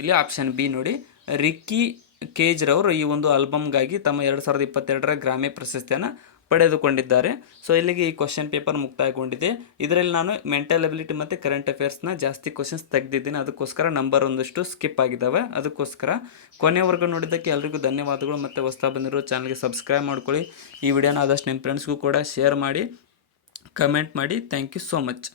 ಇಲ್ಲಿ ಆಪ್ಷನ್ ಬಿ ನೋಡಿ. ರಿಕ್ಕಿ ಕೇಜ್ರವರು ಈ ಒಂದು ಆಲ್ಬಮ್ಗಾಗಿ ತಮ್ಮ 2022ರ ಗ್ರಾಮಿ ಪ್ರಶಸ್ತಿಯನ್ನು ಪಡೆದುಕೊಂಡಿದ್ದಾರೆ. ಸೊ ಇಲ್ಲಿಗೆ ಈ ಕ್ವಶನ್ ಪೇಪರ್ ಮುಕ್ತಾಯಗೊಂಡಿದೆ. ಇದರಲ್ಲಿ ನಾನು ಮೆಂಟಲ್ ಎಬಿಲಿಟಿ ಮತ್ತು ಕರೆಂಟ್ ಅಫೇರ್ಸ್ನ ಜಾಸ್ತಿ ಕ್ವಶನ್ಸ್ ತೆಗೆದಿದ್ದೀನಿ. ಅದಕ್ಕೋಸ್ಕರ ನಂಬರ್ ಒಂದಷ್ಟು ಸ್ಕಿಪ್ ಆಗಿದ್ದಾವೆ. ಅದಕ್ಕೋಸ್ಕರ ಕೊನೆವರೆಗೂ ನೋಡಿದ್ದಕ್ಕೆ ಎಲ್ರಿಗೂ ಧನ್ಯವಾದಗಳು. ಮತ್ತು ಹೊಸದಾಗಿ ಬಂದಿರೋ ಚಾನಲ್ಗೆ ಸಬ್ಸ್ಕ್ರೈಬ್ ಮಾಡ್ಕೊಳ್ಳಿ. ಈ ವಿಡಿಯೋನ ಆದಷ್ಟು ನಿಮ್ಮ ಫ್ರೆಂಡ್ಸ್ಗೂ ಕೂಡ ಶೇರ್ ಮಾಡಿ, ಕಮೆಂಟ್ ಮಾಡಿ. Thank you so much.